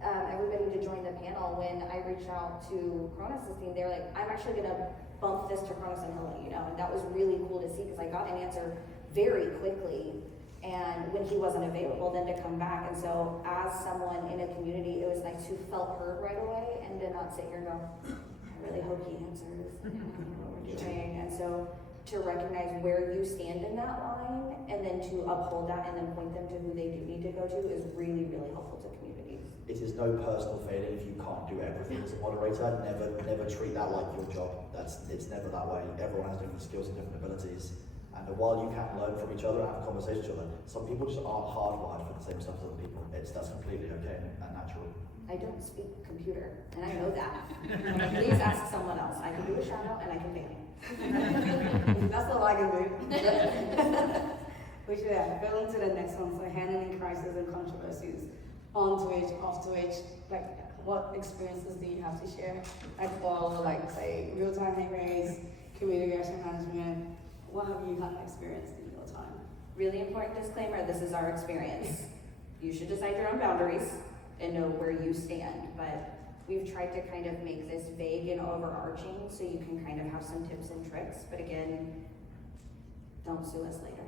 everybody to join the panel, when I reached out to Cronus' team, they're like, I'm actually gonna bump this to Cronus and he'll let you know. And that was really cool to see, because I got an answer very quickly. And when he wasn't available, then to come back. And so as someone in a community, it was nice who felt heard right away and did not sit here and go, I really hope he answers, I don't know what we're doing. And so to recognize where you stand in that line and then to uphold that and then point them to who they do need to go to is really, really helpful to communities. It is no personal failing if you can't do everything as a moderator. Never treat that like your job. It's never that way. Everyone has different skills and different abilities. And while you can learn from each other and have conversations with each other, some people just aren't hardwired for the same stuff as other people. That's completely okay and natural. I don't speak computer, and I know that. Please ask someone else. I can do a shout out and I can ban. That's all I can do. We should go on to the next one. So handling crises and controversies on Twitch, off Twitch. Like, what experiences do you have to share? Like, all like say real-time hate raise, community reaction management. What have you had experienced in your time? Really important disclaimer, this is our experience. You should decide your own boundaries and know where you stand, but we've tried to kind of make this vague and overarching so you can kind of have some tips and tricks, but again, don't sue us later.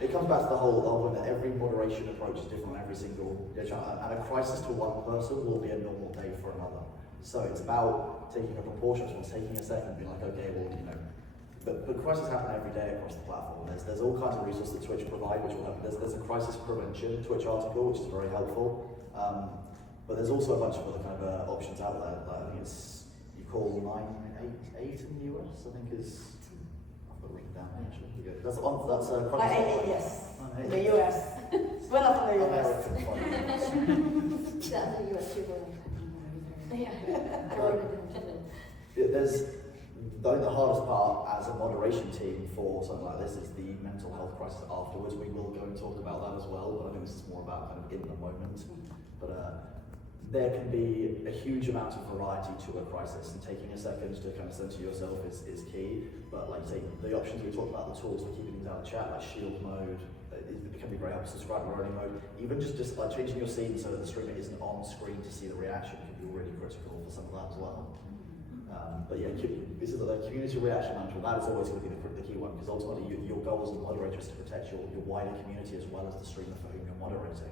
It comes back to the whole point that every moderation approach is different on every single chat, and a crisis to one person will be a normal day for another. So it's about taking a proportion, taking a second and being like, okay, well, but crises happen every day across the platform. There's all kinds of resources that Twitch provide, which will help. There's a crisis prevention Twitch article, which is very helpful. But there's also a bunch of other kind of options out there. Like, I think you call 988 in the US, I think is, I've got it written down actually. That's a crisis. Yes, in the US. We're not from the US. That's the US people. The hardest part as a moderation team for something like this is the mental health crisis afterwards. We will go and talk about that as well, but I think this is more about kind of in the moment. But there can be a huge amount of variety to a crisis, and taking a second to kind of center yourself is key. But like say, the options we talked about, the tools for keeping things out of the chat, like shield mode, it can be very helpful. Subscriber only mode, even just like changing your scene so that the streamer isn't on screen to see the reaction can be really critical for some of that as well. But yeah, this is the community reaction management. That is always going to be the key one, because ultimately your goal as a moderator is to protect your wider community as well as the streamer for whom you're moderating.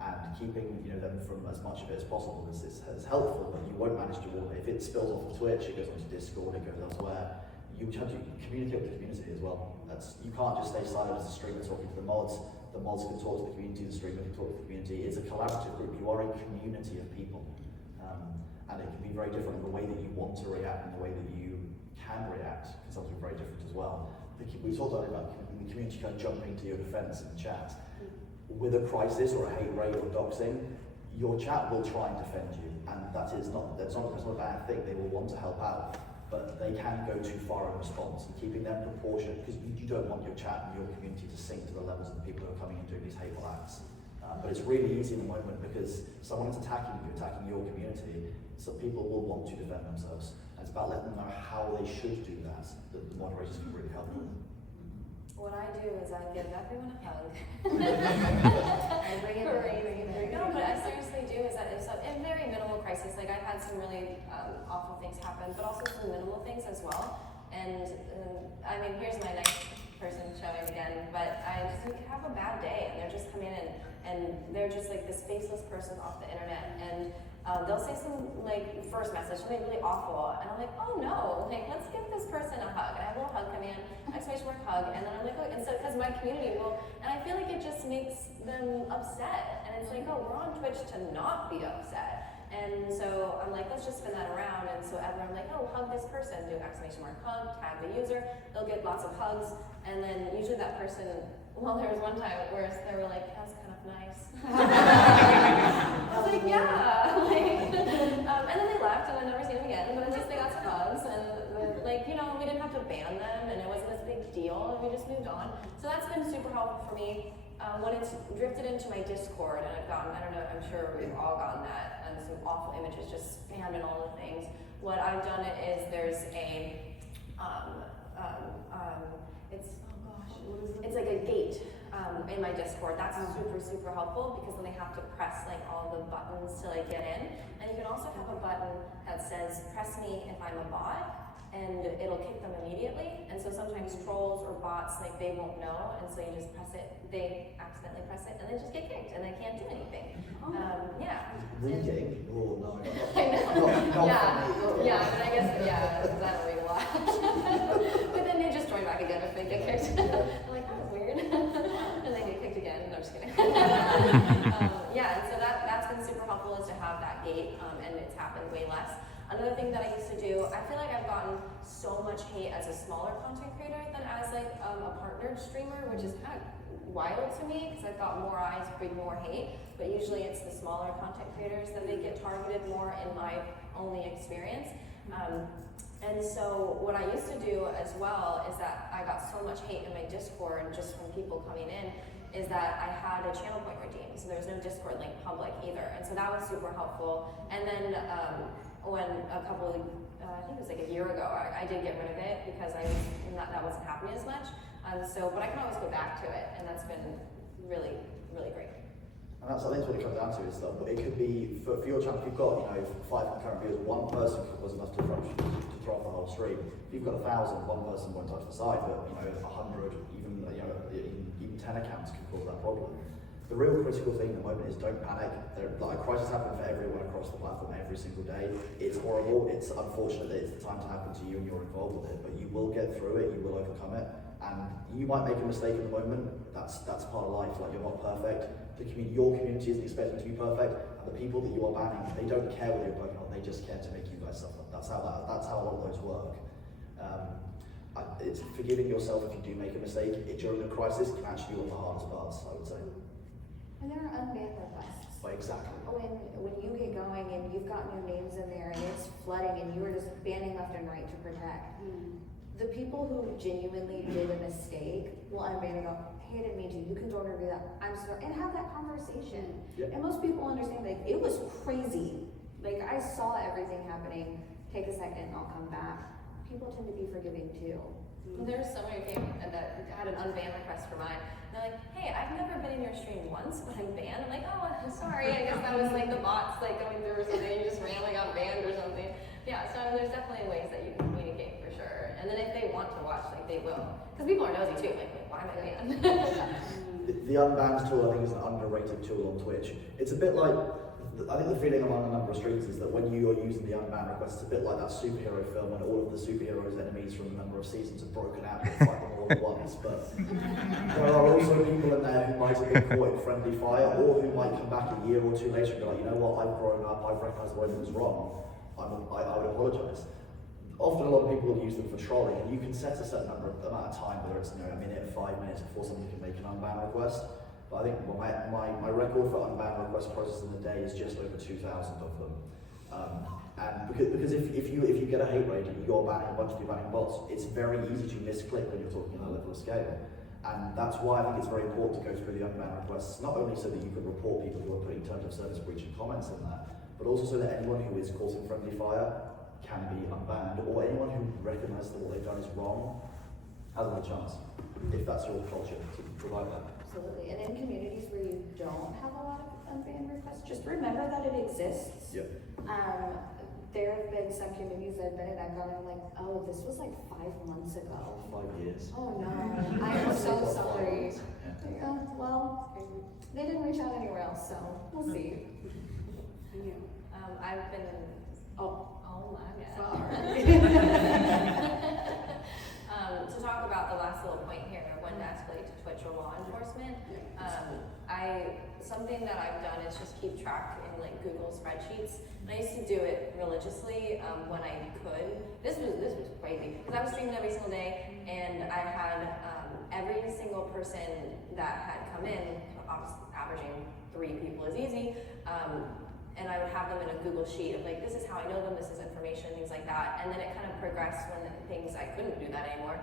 And keeping them from as much of it as possible is helpful, but you won't manage to all of it. If it spills off of Twitch, it goes onto Discord, it goes elsewhere. You have to communicate with the community as well. You can't just stay silent as a streamer talking to the mods. The mods can talk to the community, the streamer can talk to the community. It's a collaborative group. You are a community of people. And it can be very different in the way that you want to react and the way that you can react can sometimes be very different as well. We talked earlier about the community kind of jumping to your defense in the chat. With a crisis or a hate raid or doxing, your chat will try and defend you, and that's not a bad thing. They will want to help out, but they can go too far in response, and keeping them proportionate, because you don't want your chat and your community to sink to the levels of the people who are coming and doing these hateful acts. But it's really easy in the moment because someone is attacking you, attacking your community, so people will want to defend themselves. And it's about letting them know how they should do that the moderators can really help with. What I do is I give everyone a hug. I bring it in. No, but I seriously do is that it's in very minimal crisis. Like I've had some really awful things happen, but also some minimal things as well. And I mean, here's my nice person showing again, but I just have a bad day and they're just coming in and they're just like this faceless person off the internet, and they'll say some like first message, something really awful, and I'm like, oh no, like let's give this person a hug. And I have a little hug coming in, exclamation mark hug, and then I'm like, oh, and so because my community will, and I feel like it just makes them upset, and it's like, oh, we're on Twitch to not be upset. And so I'm like, let's just spin that around. And so everyone like, oh, hug this person, do exclamation mark hug, tag the user, they'll get lots of hugs. And then usually that person, well, there was one time where they were like, that's kind of nice. I was like, yeah. And then they left and I never seen them again, but at least they got some hugs. And like, we didn't have to ban them and it wasn't this big deal and we just moved on. So that's been super helpful for me. When it's drifted into my Discord and I've gotten, I don't know, I'm sure we've all gotten that, and some awful images just spammed and all the things. What I've done is there's a, it's like a gate in my Discord. That's super helpful because then they have to press like all the buttons to like get in. And you can also have a button that says, press me if I'm a bot. And it'll kick them immediately. And so sometimes trolls or bots, like they won't know, and so you just press it, they accidentally press it, and they just get kicked, and they can't do anything. Yeah. Reading? Oh no. I know. Yeah, but I guess, because I don't read a lot. But then they just join back again if they get kicked. I'm like, that was weird. And they get kicked again. No, I'm just kidding. Yeah, and way less. Another thing that I used to do, I feel like I've gotten so much hate as a smaller content creator than as like a partnered streamer, which is kind of wild to me because I thought more eyes bring more hate, but usually it's the smaller content creators that they get targeted more in my only experience. And so what I used to do as well is that I got so much hate in my Discord just from people coming in, is that I had a channel point redeem, so there was no Discord link public either, and so that was super helpful. And then when a couple of, I think it was like a year ago, I did get rid of it because that wasn't happening as much. But I can always go back to it, and that's been really, really great. And that's, I think, what it comes down to is that it could be, for your channel, if you've got, 5 concurrent viewers, one person was enough to throw off the whole stream. If you've got 1,000, one person won't touch the side, but 100, even 10 accounts can cause that problem. The real critical thing at the moment is don't panic. Like, crisis happens for everyone across the platform every single day. It's horrible. It's unfortunate that it's the time to happen to you and you're involved with it, but you will get through it. You will overcome it. And you might make a mistake in the moment. That's part of life. Like, you're not perfect. Your community isn't expecting to be perfect, and the people that you are banning, they don't care whether you're working on. They just care to make you guys suffer. That's how a lot of those work. It's forgiving yourself if you do make a mistake. During a crisis can actually be one of the hardest parts, I would say. And there are unban requests. Well, exactly. When you get going and you've got new names in there and it's flooding and you are just banning left and right to protect, the people who genuinely did a mistake will unban and go, hey, I didn't mean to, you can go and review that, I'm sorry, and have that conversation. Yep. And most people understand, like, it was crazy. Like, I saw everything happening, take a second, I'll come back. People tend to be forgiving too. There's someone who came and that had an unban request for mine. And they're like, hey, I've never been in your stream once, but I'm banned. I'm like, oh, I'm sorry. I guess that was like the bots like going through or something. You just randomly got banned or something. Yeah, so there's definitely ways that you can communicate for sure. And then if they want to watch, like they will. Because people are nosy too. Like, wait, why am I banned? The unbanned tool, I think, is an underrated tool on Twitch. It's a bit like, I think the feeling among a number of streamers is that when you are using the unban request, it's a bit like that superhero film when all of the superheroes' enemies from a number of seasons are broken out and fight them all at once. But there are also people in there who might have been caught in friendly fire, or who might come back a year or two later and be like, you know what, I've grown up, I've recognised what was wrong, I would apologise. Often a lot of people will use them for trolling, and you can set a certain amount of time, whether it's a minute, 5 minutes, before somebody can make an unban request. But I think my record for unban request process in a day is just over 2,000 of them. And because if you get a hate raid and you're banning a bunch of people banning bots, it's very easy to misclick when you're talking at that level of scale. And that's why I think it's very important to go through the unban requests, not only so that you can report people who are putting terms of service breach and comments in there, but also so that anyone who is causing friendly fire can be unbanned, or anyone who recognises that what they've done is wrong has a chance, if that's your culture, to provide that. Absolutely. And in communities where you don't have a lot of unban requests, just remember that it exists. Yep. There have been some communities that I've been in, I've gone and I'm like, oh, this was like 5 months ago. 5 years. Oh no, I am so sorry. Well, they didn't reach out anywhere else, so we'll see. I've been, oh my god. To talk about the last little point here, when to escalate to Twitch or law enforcement, something that I've done is just keep track in like Google spreadsheets. And I used to do it religiously when I could. This was crazy because I was streaming every single day, and I had every single person that had come in, obviously averaging 3 people is easy. And I would have them in a Google sheet of like, this is how I know them, this is information, things like that. And then it kind of progressed when things, I couldn't do that anymore,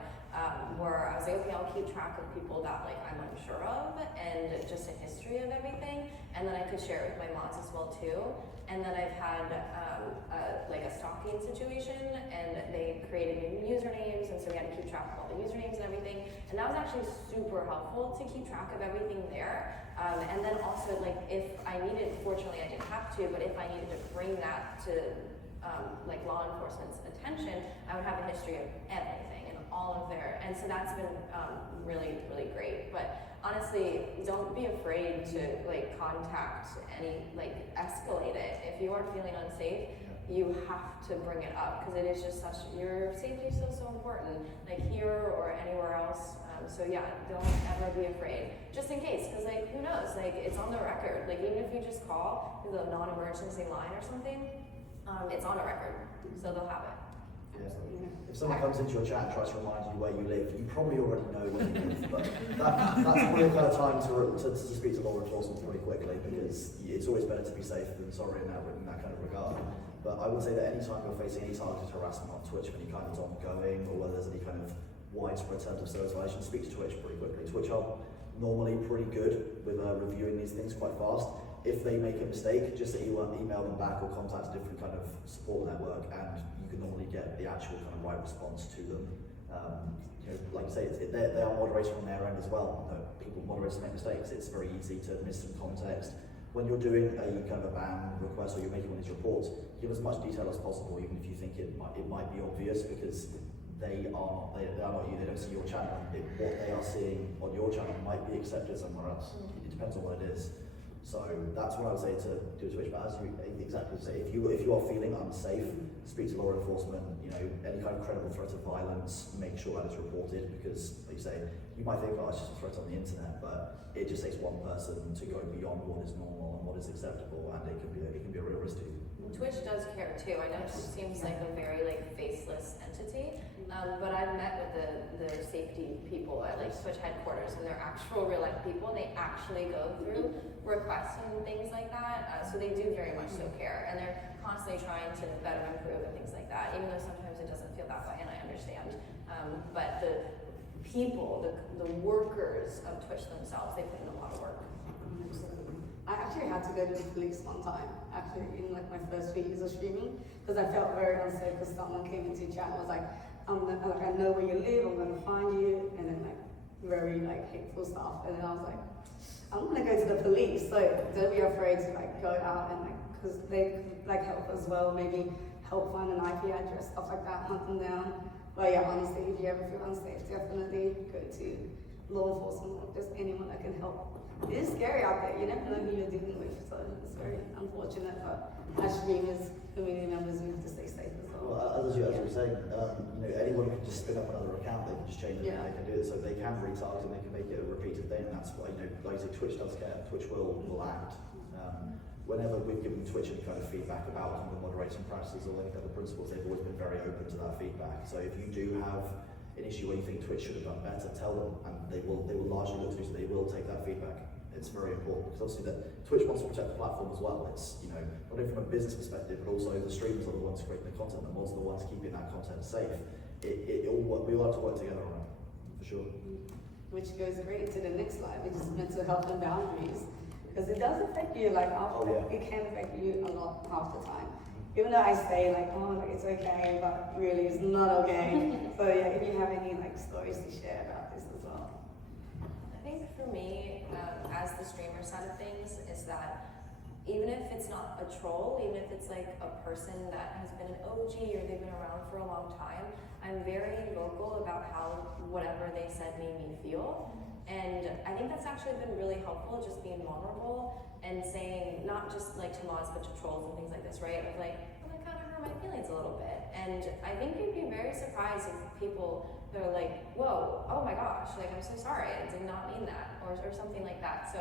where I was like, okay, I'll keep track of people that like I'm unsure of and just a history of everything. And then I could share it with my mods as well too. And then I've had like a stalking situation, and they created new usernames, and so we had to keep track of all the usernames and everything. And that was actually super helpful to keep track of everything there. And then also, like, if I needed, fortunately I didn't have to, but if I needed to bring that to like law enforcement's attention, I would have a history of everything and all of their, and so that's been really, really great. But honestly, don't be afraid to like contact any, like escalate it. If you are feeling unsafe, you have to bring it up, because it is just such, your safety is so important, like here or anywhere else. So yeah, don't ever be afraid, just in case, because like who knows, like it's on the record. Like even if you just call the non-emergency line or something, It's on a record, so they'll have it. Yeah. If someone comes into your chat and tries to remind you where you live, you probably already know where you live. But that's probably the kind of time to speak to law enforcement pretty quickly, because it's always better to be safe than sorry in that kind of regard. But I would say that any time you're facing any targeted harassment on Twitch, any kind of ongoing, or whether there's any kind of widespread terms of service violation, speak to Twitch pretty quickly. Twitch are normally pretty good with reviewing these things quite fast. If they make a mistake, just email them back or contact a different kind of support network, and you can normally get the actual kind of right response to them. Like you say, they are moderated on their end as well. People moderators make mistakes. It's very easy to miss some context. When you're doing a kind of a ban request or you're making one of these reports, give as much detail as possible, even if you think it might be obvious, because they are not you. They don't see your channel. What they are seeing on your channel might be accepted somewhere else. It depends on what it is. So that's what I would say to do Twitch. But as you exactly say, if you are feeling unsafe, speak to law enforcement. Any kind of credible threat of violence, make sure that is reported, because, like you say, you might think, oh, it's just a threat on the internet, but it just takes one person to go beyond what is normal and what is acceptable, and it can be a real risk to you. Twitch does care too. I know it seems like a very faceless entity, but I've met with the safety people at Twitch headquarters, and they're actual real life people. And they actually go through requests and things like that, so they do very much so care, and they're constantly trying to better improve and things like that. Even though sometimes it doesn't feel that way, and I understand. But the people, the workers of Twitch themselves, they put in a lot of work. I actually had to go to the police one time, actually in my first few years of streaming, because I felt very unsafe because someone came into chat and was like, I know where you live, I'm gonna find you, and then very hateful stuff. And then I was like, I'm gonna go to the police, so don't be afraid to go out and because they could help as well, maybe help find an IP address, stuff like that, hunt them down. But yeah, honestly, if you ever feel unsafe, definitely go to law enforcement or just anyone that can help. It is scary out there, you never know who you're dealing with, so it's very unfortunate, but as streamers, community members, we have to stay safe as well. Well, as you were saying, anyone can just spin up another account, they can just change it, they can do it, so they can retarget and they can make it a repeated thing, and that's why, like I say, Twitch does care, Twitch will act. Whenever we've given Twitch any kind of feedback about the moderation practices or any other principles, they've always been very open to that feedback. So if you do have an issue where you think Twitch should have done better, tell them, and they will largely look to, so they will take that feedback. It's very important, because obviously that Twitch wants to protect the platform as well. It's not only from a business perspective, but also the streamers are the ones creating the content, the mods are the ones keeping that content safe. We all have to work together on it, for sure. Which goes great to the next slide, which is mental health and boundaries. Because it does affect you, it can affect you a lot half the time. Even though I say it's okay, but really it's not okay. So yeah, if you have any stories to share about this as well. I think for me, as the streamer side of things, is that even if it's not a troll, even if it's a person that has been an OG or they've been around for a long time, I'm very vocal about how whatever they said made me feel. And I think that's actually been really helpful, just being vulnerable and saying, not just to mods, but to trolls and things like this, right? Of that kind of hurt my feelings a little bit. And I think you'd be very surprised if people that are whoa, oh my gosh, I'm so sorry, I did not mean that, or something like that. So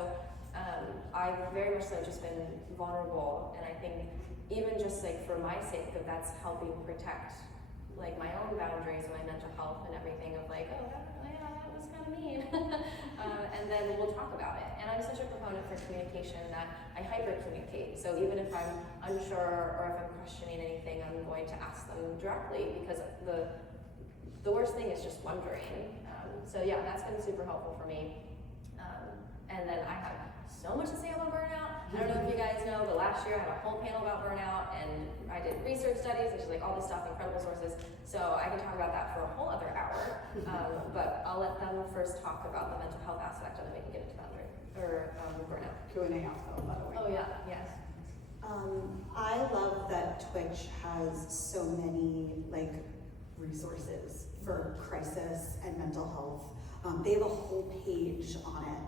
I've very much so just been vulnerable, and I think even just for my sake, that's helping protect my own boundaries and my mental health and everything of that was kind of mean. And then we'll talk about it. And I'm such a proponent for communication that I hyper communicate. So even if I'm unsure or if I'm questioning anything, I'm going to ask them directly, because the worst thing is just wondering. So yeah, that's been super helpful for me. And then I have so much to say about burnout. I don't know if you guys know, but last year I had a whole panel about burnout, and I did research studies, which is all this stuff, incredible sources. So I can talk about that for a whole other hour. But I'll let them first talk about the mental health aspect, and then we can get into boundary or burnout. Q&A after, by the way. Oh yeah, yes. I love that Twitch has so many resources for crisis and mental health. They have a whole page on it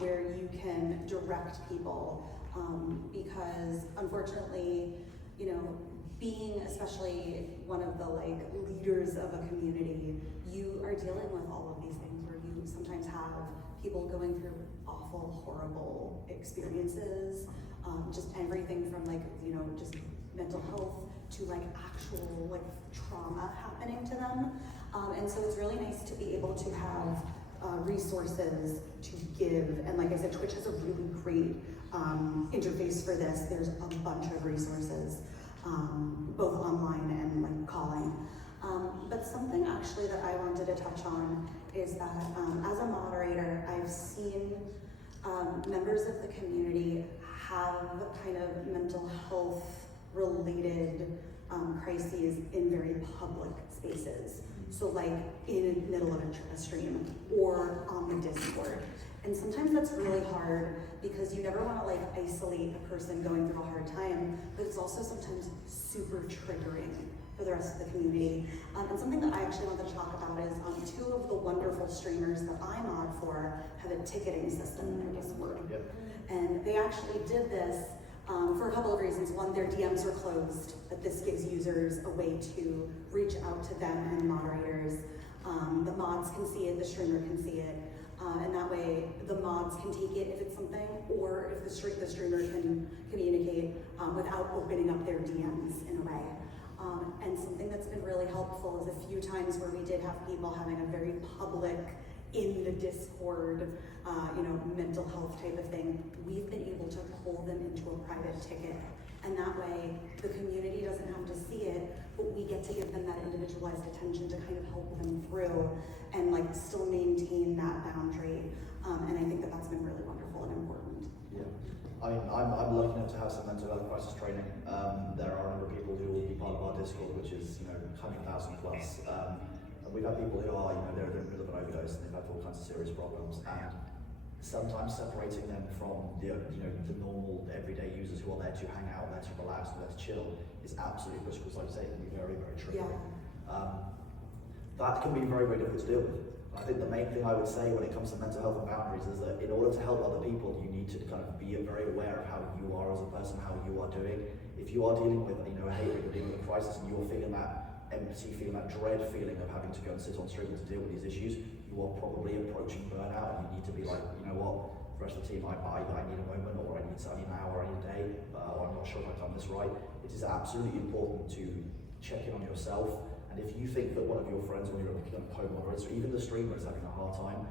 where you can direct people because unfortunately, being especially one of the leaders of a community, you are dealing with all of these things where you sometimes have people going through awful, horrible experiences, just everything from just mental health to like actual like trauma happening to them. And so it's really nice to be able to have resources to give. And like I said, Twitch has a really great interface for this. There's a bunch of resources, both online and like calling. But something actually that I wanted to touch on is that as a moderator, I've seen members of the community have kind of mental health related crises in very public spaces. So like in the middle of a stream or on the Discord. And sometimes that's really hard because you never want to like isolate a person going through a hard time, but it's also sometimes super triggering for the rest of the community. And something that I actually wanted to talk about is two of the wonderful streamers that I mod for have a ticketing system in their Discord. Yep. And they actually did this for a couple of reasons. One, their DMs were closed, but this gives users a way to reach out to them and moderators. The mods can see it, the streamer can see it, and that way the mods can take it if it's something, or if the streamer can communicate without opening up their DMs in a way. And something that's been really helpful is a few times where we did have people having a very public, in the Discord, mental health type of thing, we've been able to pull them into a private ticket. And that way, the community doesn't have to see it, but we get to give them that individualized attention to kind of help them through and like still maintain that boundary. And I think that that's been really wonderful and important. Yeah. I mean, I'm lucky enough to have some mental health crisis training. There are a number of people who will be part of our Discord, which is 100,000 plus. And we've had people who are, they're in the middle of an overdose and they've had all kinds of serious problems. And sometimes separating them from the normal everyday users who are there to hang out, there to relax, there to chill is absolutely critical. Because like you say, it can be very, very triggering. Yeah. That can be very, very difficult to deal with. I think the main thing I would say when it comes to mental health and boundaries is that in order to help other people, you need to kind of be very aware of how you are as a person, how you are doing. If you are dealing with a hate, you're dealing with a crisis, and you're feeling that empty feeling, that dread feeling of having to go and sit on stream to deal with these issues, you are probably approaching burnout, and you need to be like, you know what, the rest of the team, I need a moment, or I need an hour, I need a day, or I'm not sure if I've done this right. It is absolutely important to check in on yourself. And if you think that one of your friends or your co-moderators or even the streamer is having a hard time,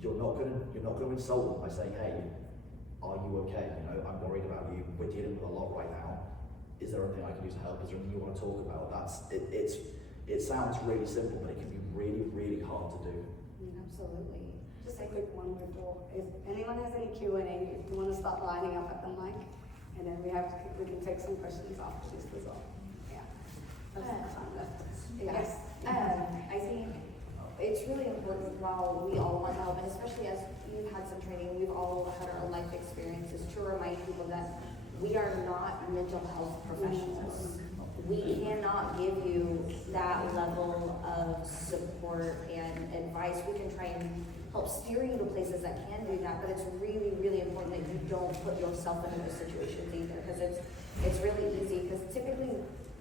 you're not going to insult them by saying, hey, are you okay? I'm worried about you. We're dealing with a lot right now. Is there anything I can do to help? Is there anything you want to talk about? It sounds really simple, but it can be really, really hard to do. Absolutely. Just a quick one before, if anyone has any Q&A, if you want to start lining up at the mic, and then we can take some questions after this as well. Yeah. That's the time left. Yes. I think it's really important while we all want help, and especially as you've had some training, we've all had our own life experiences, to remind people that we are not mental health professionals. We cannot give you that level of support and advice. We can try and help steer you to places that can do that, but it's really, really important that you don't put yourself into those situations either, because it's really easy, because typically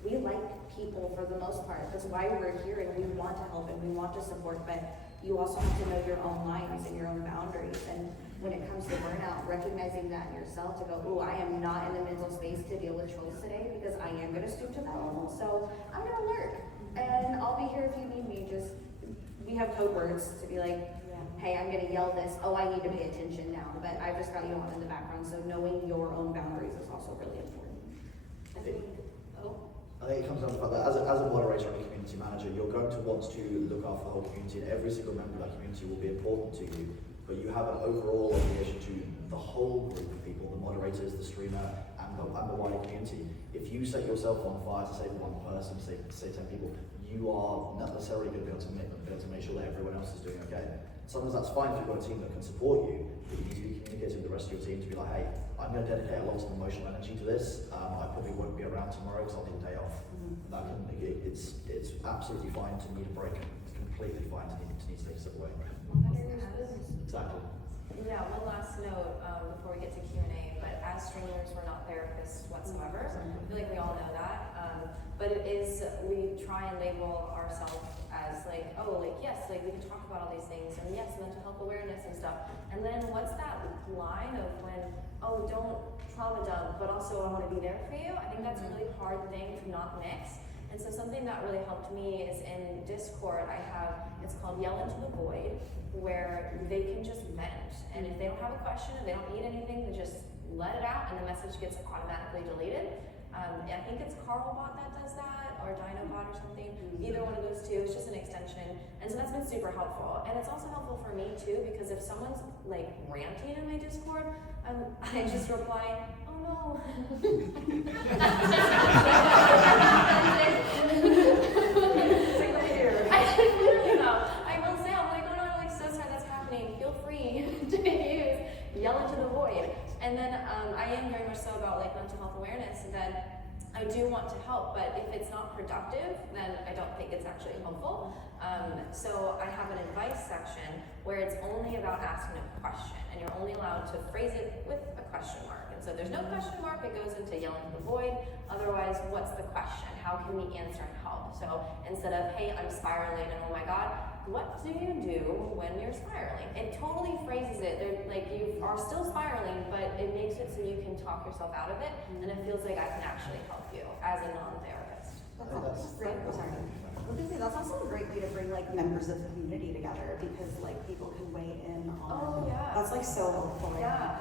we like people for the most part. That's why we're here, and we want to help and we want to support, but you also have to know your own lines and your own boundaries. And when it comes to burnout, recognizing that in yourself to go, oh, I am not in the mental space to deal with trolls today because I am going to stoop to that level. So I'm going to lurk, and I'll be here if you need me. We have code words to be like, hey, I'm going to yell this. Oh, I need to pay attention now, but I've just got you on in the background. So knowing your own boundaries is also really important. I think it comes down to the fact that as a moderator and a community manager, you're going to want to look after the whole community, and every single member of that community will be important to you, but you have an overall obligation to the whole group of people, the moderators, the streamer, and the wider community. If you set yourself on fire to save one person, say 10 people, you are not necessarily going to be able to make sure that everyone else is doing okay. Sometimes that's fine if you've got a team that can support you, but you need to be communicating with the rest of your team to be like, hey, I'm going to dedicate a lot of emotional energy to this. I probably won't be around tomorrow because I'll need a day off. It's absolutely fine to need a break. It's completely fine to need to take a step away. Exactly. Yeah, one last note before we get to Q&A, but as streamers, we're not therapists whatsoever. I feel like we all know that. But it is, we try and label ourselves as like, oh, like, yes, like we can talk about all these things, and yes, mental health awareness and stuff. And then what's that line of when oh, don't trauma dump, but also I want to be there for you. I think that's a really hard thing to not mix. And so something that really helped me is in Discord, it's called Yell Into the Void, where they can just vent. And if they don't have a question, if they don't need anything, they just let it out and the message gets automatically deleted. I think it's Carlbot that does that, or Dinobot or something. Either one of those two, it's just an extension. And so that's been super helpful. And it's also helpful for me too, because if someone's like ranting in my Discord, I just reply, oh no. Literally though, I will say, I'm like, oh no, I'm like so sorry that's happening. Feel free to use Yell Into the Void. And then I am very much so about like mental health awareness, that I do want to help, but if it's not productive, then I don't think it's actually helpful. So I have an advice section where it's only about asking a question, and you're only allowed to phrase it with a question mark. And so if there's no question mark, it goes into Yell Into the Void. Otherwise, what's the question? How can we answer and help? So instead of, hey, I'm spiraling, and oh my God, what do you do when you're spiraling? It totally phrases it. Like you are still spiraling, but it makes it so you can talk yourself out of it, and it feels like I can actually help you as a non-therapist. That's great. Oh, sorry. I was gonna say that's also a great way to bring like members of the community together, because like people can weigh in on. Oh yeah. That's like so helpful. Yeah.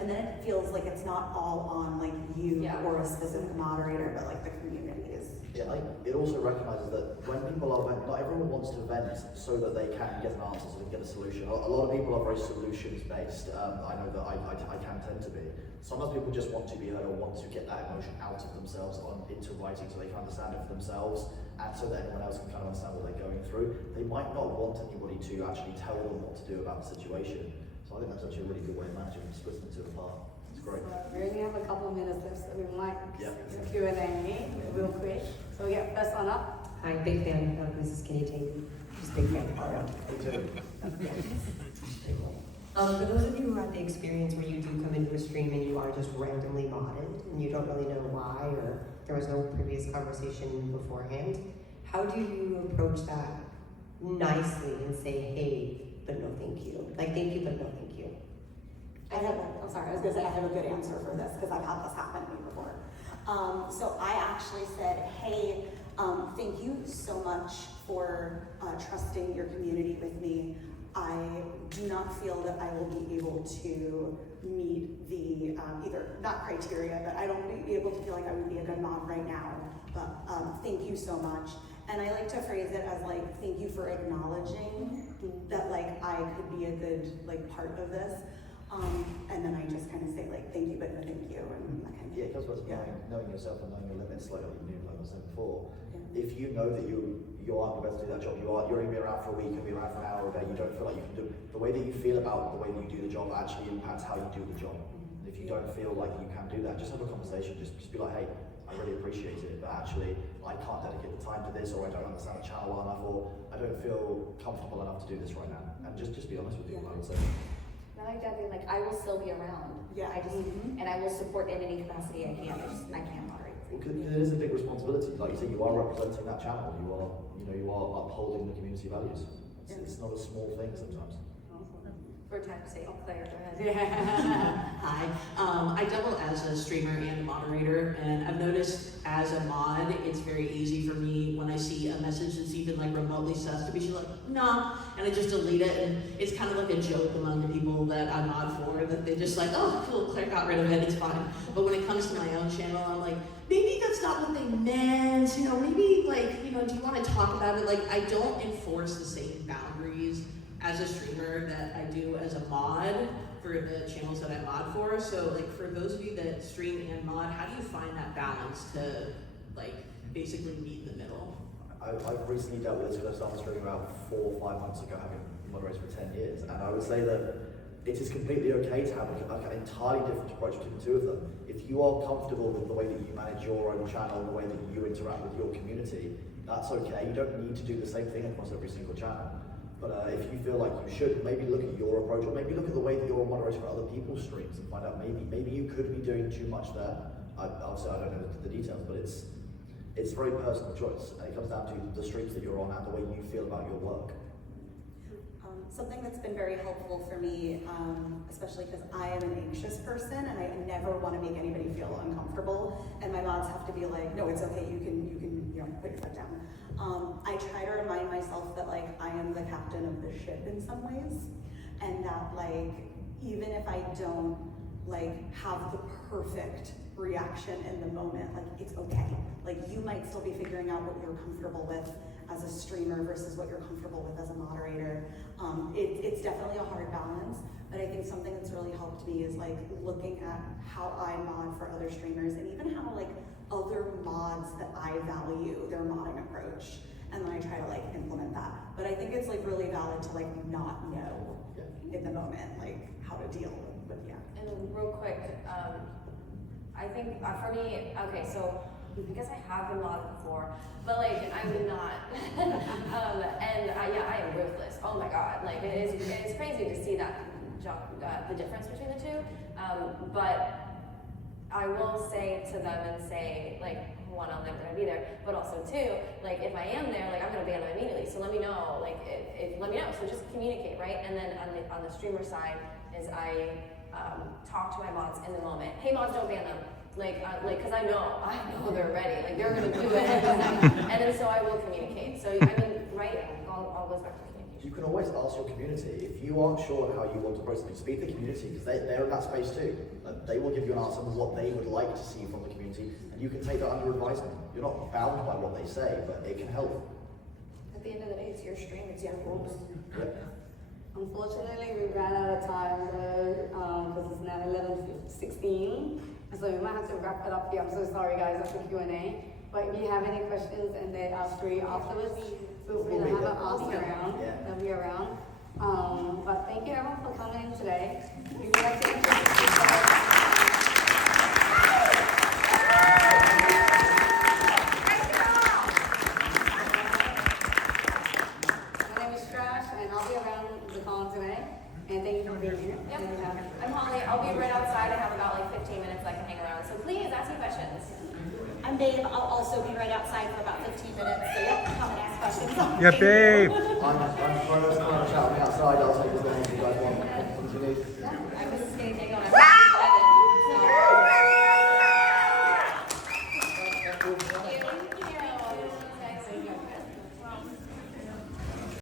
And then it feels like it's not all on like you Yeah. or a specific moderator, but like the community is. Yeah, it also recognises that when people are venting, not everyone wants to vent so that they can get an answer, so they can get a solution. A lot of people are very solutions based. I know that I can tend to be. Sometimes people just want to be heard or want to get that emotion out of themselves into writing so they can understand it for themselves, and so that anyone else can kind of understand what they're going through. They might not want anybody to actually tell them what to do about the situation. So I think that's actually a really good way of managing and splitting the two apart. It's great. So we only have a couple of minutes left, so we might Yeah. do Q&A real quick. So yeah, first one up. Hi, big fan of Mrs. Skinny Tate. Just big fan of her. Me too. For those of you who have the experience where you do come into a stream and you are just randomly modded and you don't really know why, or there was no previous conversation beforehand, how do you approach that nicely and say, hey, but no thank you? Like, thank you, but no thank you. I was gonna say I have a good answer for this because I've had this happen to me before. So I actually said, hey, thank you so much for trusting your community with me. I do not feel that I will be able to meet the, either, not criteria, but I don't be able to feel like I would be a good mom right now, but thank you so much. And I like to phrase it as like, thank you for acknowledging that like I could be a good like part of this. And then I just kind of say like, thank you, but no thank you. And that kind of, Yeah, it comes back to knowing yourself and knowing your limits, like I was saying before. If you know that you aren't the best to do that job, you're going to be around for a week, you'll be around for an hour a day, you don't feel like you can do the way that you feel about the way that you do the job actually impacts how you do the job. And if you don't feel like you can do that, just have a conversation, just be like, hey, I really appreciate it, but actually I can't dedicate the time to this, or I don't understand the channel well enough, or I don't feel comfortable enough to do this right now. And just be honest with people, I would say. I like that being like, I will still be around. Yeah. I just, and I will support in any capacity I can. I can't moderate. Because it is a big responsibility. Like you say, you are representing that channel. You are upholding the community values. It's not a small thing sometimes. For time's sake, Claire, go ahead. Hi, I double as a streamer and a moderator, and I've noticed as a mod, it's very easy for me when I see a message that's even like remotely sus to be like, nah, and I just delete it, and it's kind of like a joke among the people that I mod for, that they just like, oh, cool, Claire got rid of it, it's fine. But when it comes to my own channel, I'm like, maybe that's not what they meant, maybe like, do you want to talk about it? Like, I don't enforce the same boundaries as a streamer that I do as a mod for the channels that I mod for. So like for those of you that stream and mod, how do you find that balance to like basically meet in the middle? I've recently dealt with this because I started streaming about 4 or 5 months ago, having moderated for 10 years, and I would say that it is completely okay to have an entirely different approach between the two of them. If you are comfortable with the way that you manage your own channel, the way that you interact with your community, that's okay. You don't need to do the same thing across every single channel. But if you feel like you should, maybe look at your approach, or maybe look at the way that you're moderating for other people's streams and find out maybe you could be doing too much there. Obviously, I don't know the details, but it's a very personal choice, and it comes down to the streams that you're on and the way you feel about your work. Something that's been very helpful for me, especially because I am an anxious person and I never want to make anybody feel uncomfortable. And my mods have to be like, no, it's okay. You can, put your foot down. I try to remind myself that like I am the captain of the ship in some ways, and that like even if I don't like have the perfect reaction in the moment, like it's okay. Like you might still be figuring out what you're comfortable with as a streamer versus what you're comfortable with as a moderator. It's definitely a hard balance, but I think something that's really helped me is like looking at how I mod for other streamers and even how like other mods that I value their modding approach. And then I try to like implement that. But I think it's like really valid to like not know in the moment, like how to deal with And real quick, I think for me, okay, so I guess I have been modded before, but like I'm not. I am ruthless. Oh my god, like it's crazy to see that the difference between the two. But I will say to them and say like, one, I'm never gonna be there, but also two, like if I am there, like I'm gonna ban them immediately. So let me know, like let me know. So just communicate, right? And then on the streamer side is I talk to my mods in the moment. Hey mods, don't ban them. Cause I know they're ready. Like they're gonna do it, and then so I will communicate. So I mean, right? All goes back to communication. You can always ask your community if you aren't sure how you want to approach something. Speak to the community because they're in that space too. They will give you an answer on what they would like to see from the community, and you can take that under advisement. You're not bound by what they say, but it can help. At the end of the day, it's your stream, it's your rules. Yep. Unfortunately, we ran out of time because it's now 11:16, so we might have to wrap it up here. I'm so sorry, guys, after Q&A. But if you have any questions and they are free afterwards, feel free to have an ask around. They'll be around. But thank you everyone for coming in today. We would like to introduce you. And thank you for being here. Yep. I'm Holly. I'll be right outside. I have about like 15 minutes I can hang around. So please ask me questions. I'm Babe. I'll also be right outside for about 15 minutes. So yep, come and ask questions. Yeah, Babe. I'm trying to shout me outside. I'll take this